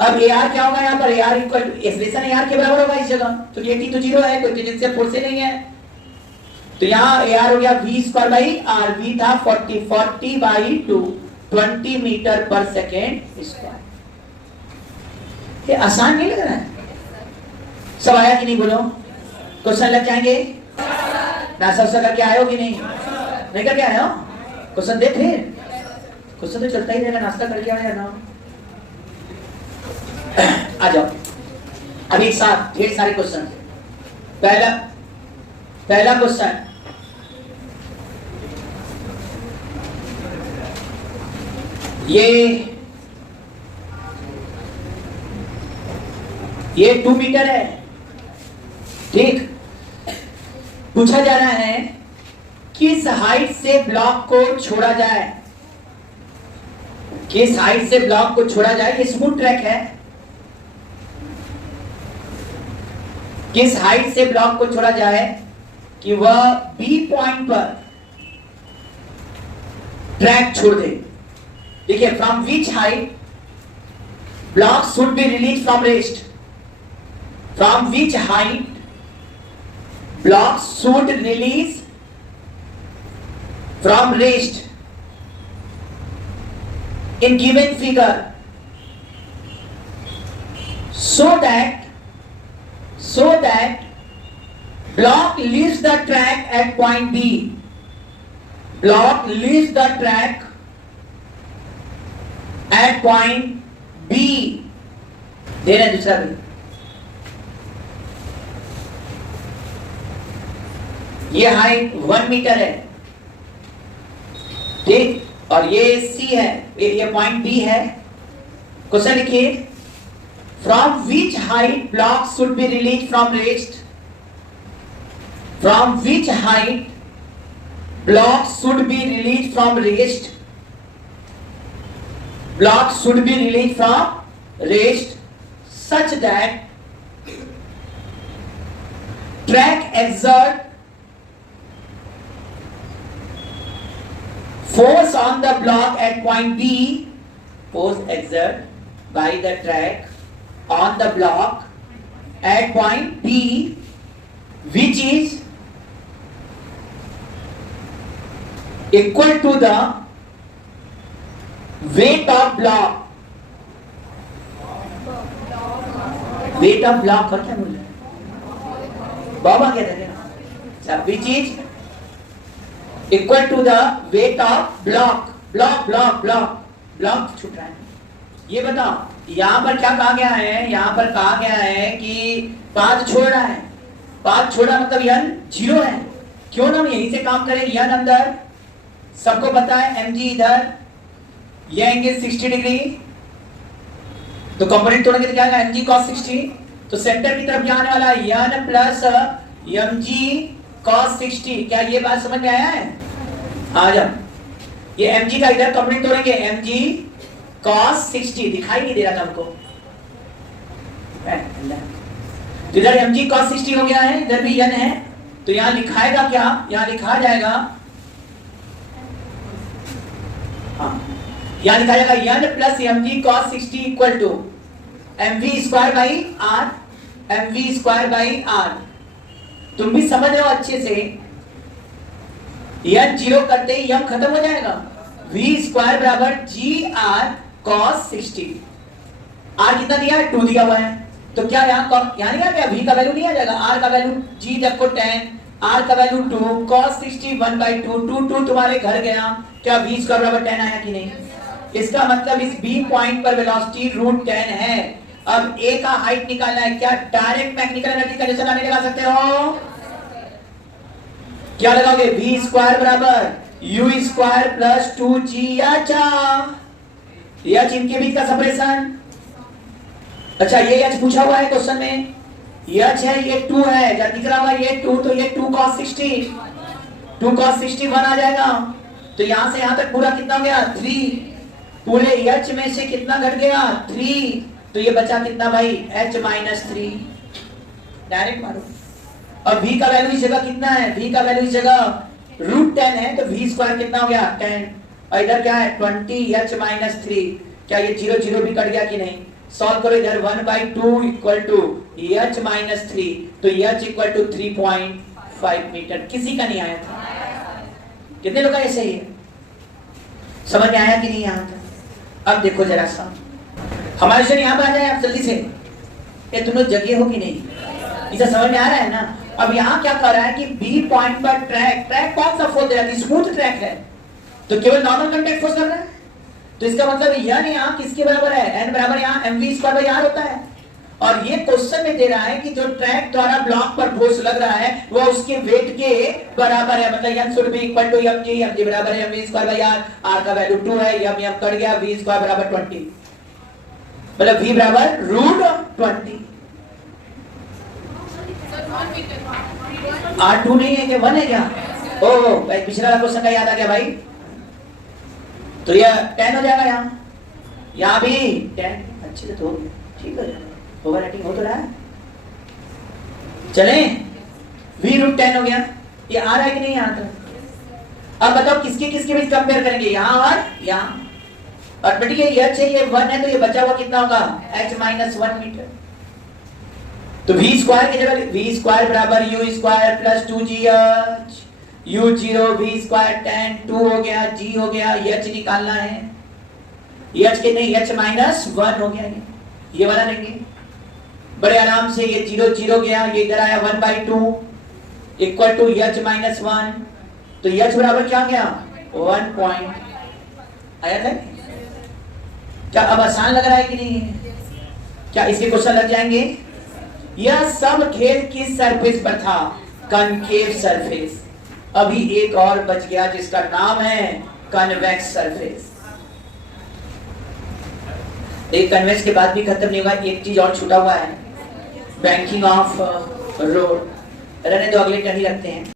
अब ar क्या होगा यहाँ पर, ar equal to expression ar के बराबर होगा इस जगह, तो 80 तो 0 है, कोई टेंजेंशियल फोर्स नहीं है, तो यहाँ ar हो गया v square by r, v था 40, 40 बाई 2, 20 मीटर पर सेकेंड स्क्वायर। ये आसान नहीं लग रहा है, सब आया कि नहीं बोलो, क्वेश्चन लग जाएंगे, नासा करके आए हो कि नहीं करके आए हो, क्वेश्चन दे फिर, क्वेश्चन तो चलता ही रहेगा, नाश्ता करके आए ना, आ जाओ अभी एक साथ ढेर सारे क्वेश्चन। पहला क्वेश्चन, ये 2 मीटर है, ठीक, पूछा जा रहा है किस हाइट से ब्लॉक को छोड़ा जाए, किस हाइट से ब्लॉक को छोड़ा जाए, ये स्मूथ ट्रैक है, किस हाइट से ब्लॉक को छोड़ा जाए कि वह बी पॉइंट पर ट्रैक छोड़ दे। देखिए, from which height block should be release from rest, from which height blocks should release from rest in given figure so that block leaves the track at point B, block leaves the track at point B। दे रहे दूसरा भी, ये height 1 metre है, ठीक, और ये C है, ये पॉइंट B है। क्वेश्चन लिखिए, from which height block should be release from rest, from which height block should be release from rest, block should be release from rest such that track exert force on the block at point B, force exert by the track on the block at point B, which is equal to the weight of block, weight of block. और क्या बोल रहे बाबा, क्या था, which is equal to the weight of block, block block block block छूट रहा है। ये बताओ, यहां पर क्या कहा गया है, यहां पर कहा गया है कि पाथ छोड़ रहा है, पाथ छोड़ा मतलब यन 0 है। क्यों ना हम यहीं से काम करें, यन अंदर सबको पता है, mg इधर, ये एंगल 60 डिग्री, तो कंपोनेंट तोड़ेंगे तो क्या आएगा, mg cos 60, तो सेंटर की तरफ जाने वाला है n प्लस mg cos 60। क्या ये बात समझ में आया है? आ जाओ, ये mg का इधर कंपोनेंट तोड़ेंगे, mg cos 60 दिखाई नहीं दे रहा था हमको, तो इधर mg cos 60 हो गया है, इधर भी n है, तो यहां लिखाएगा क्या, यहां लिखा जाएगा, हाँ यहां लिखा जाएगा n plus mg cos 60 equal to mv square by r, mv square by r। तुम भी समझ रहे हो अच्छे से, n 0 करते ही m खत्म हो जाएगा, v स्क्वायर बराबर g r cos 60। r कितना दिया है, 2 दिया हुआ है, तो क्या यहाँ नहीं आ गया, v का वैल्यू नहीं आ जाएगा, r का वैल्यू g देखो 10, r का वैल्यू 2, cos 60 1/2, 2 तुम्हारे घर गया, क्या v स्क्वायर बराबर 10 आया कि नहीं? इसका मतलब इस B पॉइंट पर वेलोसिटी √10 है। अब A का हाइट निकालना है, क्या डायरेक्ट मैकेनिकल एनर्जी का निशान नहीं लगा सकते हो? क्या लगाओगे, V स्क्वायर बराबर U square plus 2G H, इनके बीच का सेपरेशन। अच्छा ये एच पूछा हुआ है क्वेश्चन में, एच है, ये 2 है, जब दिख रहा होगा ये 2, तो ये 2 cos 60, 2 cos 60 1 आ जाएगा, तो यहां से यहां तक पूरा कितना हो गया, 3, पूरे h में से कितना घट गया, 3, तो ये बचा कितना भाई, h माइनस 3, डायरेक्ट मारो। और v का वैल्यू इस जगह कितना है, v का वैल्यू इस जगह √10 है, तो v स्क्वायर कितना हो गया, 10, और इधर क्या है 20 h माइनस 3, क्या ये 0 0 भी कट गया कि नहीं? सॉल्व करो, इधर 1/2 इक्वल टू h माइनस 3, तो h इक्वल टू 3.5 मीटर। किसी का नहीं आया था, कितने लोग का ऐसे ही है, समझ में आया कि नहीं आया था? अब देखो जरा सा, हमारे से यहाँ पे आ जाए आप जल्दी से, ये तुम लोग जगे हो कि नहीं, इसे समझ में आ रहा है ना? अब यहाँ क्या कर रहा है कि B पॉइंट पर ट्रैक कौन सा फोर्स दे रहा है, स्मूथ ट्रैक है, तो केवल नॉर्मल कांटेक्ट फोर्स लग रहा है, तो इसका मतलब यह यहाँ किसके बराबर है, n बराबर यहाँ mv स्क्वायर बाई r होता है। और ये क्वेश्चन में दे रहा है कि जो ट्रैक द्वारा ब्लॉक पर फोर्स लग रहा है वो उसके वेट के बराबर है, मतलब n should be equal to mg बराबर है mv square by r, r का वैल्यू 2 है, m कट गया, v स्क्वायर बराबर 20, मतलब v बराबर √20। r2 नहीं है क्या, 1 है क्या? ओ भाई पिछला क्वेश्चन का याद आ गया भाई, तो ये 10 हो जाएगा, यहाँ भी 10, अच्छे से तो ठीक हो जाएगा, ओवरराइटिंग हो तो रहा है, चले v√10 हो गया, ये आ रहा है कि नहीं यहाँ तक? अब बताओ किसके किसके बीच कंपेयर करेंगे, यहाँ और यहाँ, और बेटी ये h है, ये 1 है, तो ये बचा हुआ कितना होगा, h माइनस 1 मीटर, तो v स्क्वायर की जगह v स्क्वायर बराबर u square plus 2gh, u0 v square 10, 2 हो गया, g हो गया, h निकालना है, h के नहीं h माइनस 1 हो गया, ये वाला लेंगे बड़े आराम से, ये 0 0 गया, ये इधर आया 1/2 इक्वल टू h माइनस 1, तो h बराबर क्या गया 1 पॉइंट आया था। क्या अब आसान लग रहा है कि नहीं? क्या इसके क्वेश्चन लग जाएंगे? यह सब खेल किस सरफेस पर था, कनकेव सरफेस। अभी एक और बच गया जिसका नाम है कन्वेक्स सरफेस। एक कन्वेक्स के बाद भी खत्म नहीं होगा, एक चीज और छूटा हुआ है, बैंकिंग ऑफ रोड। रहने दो, अगले टर्न ही रखते हैं।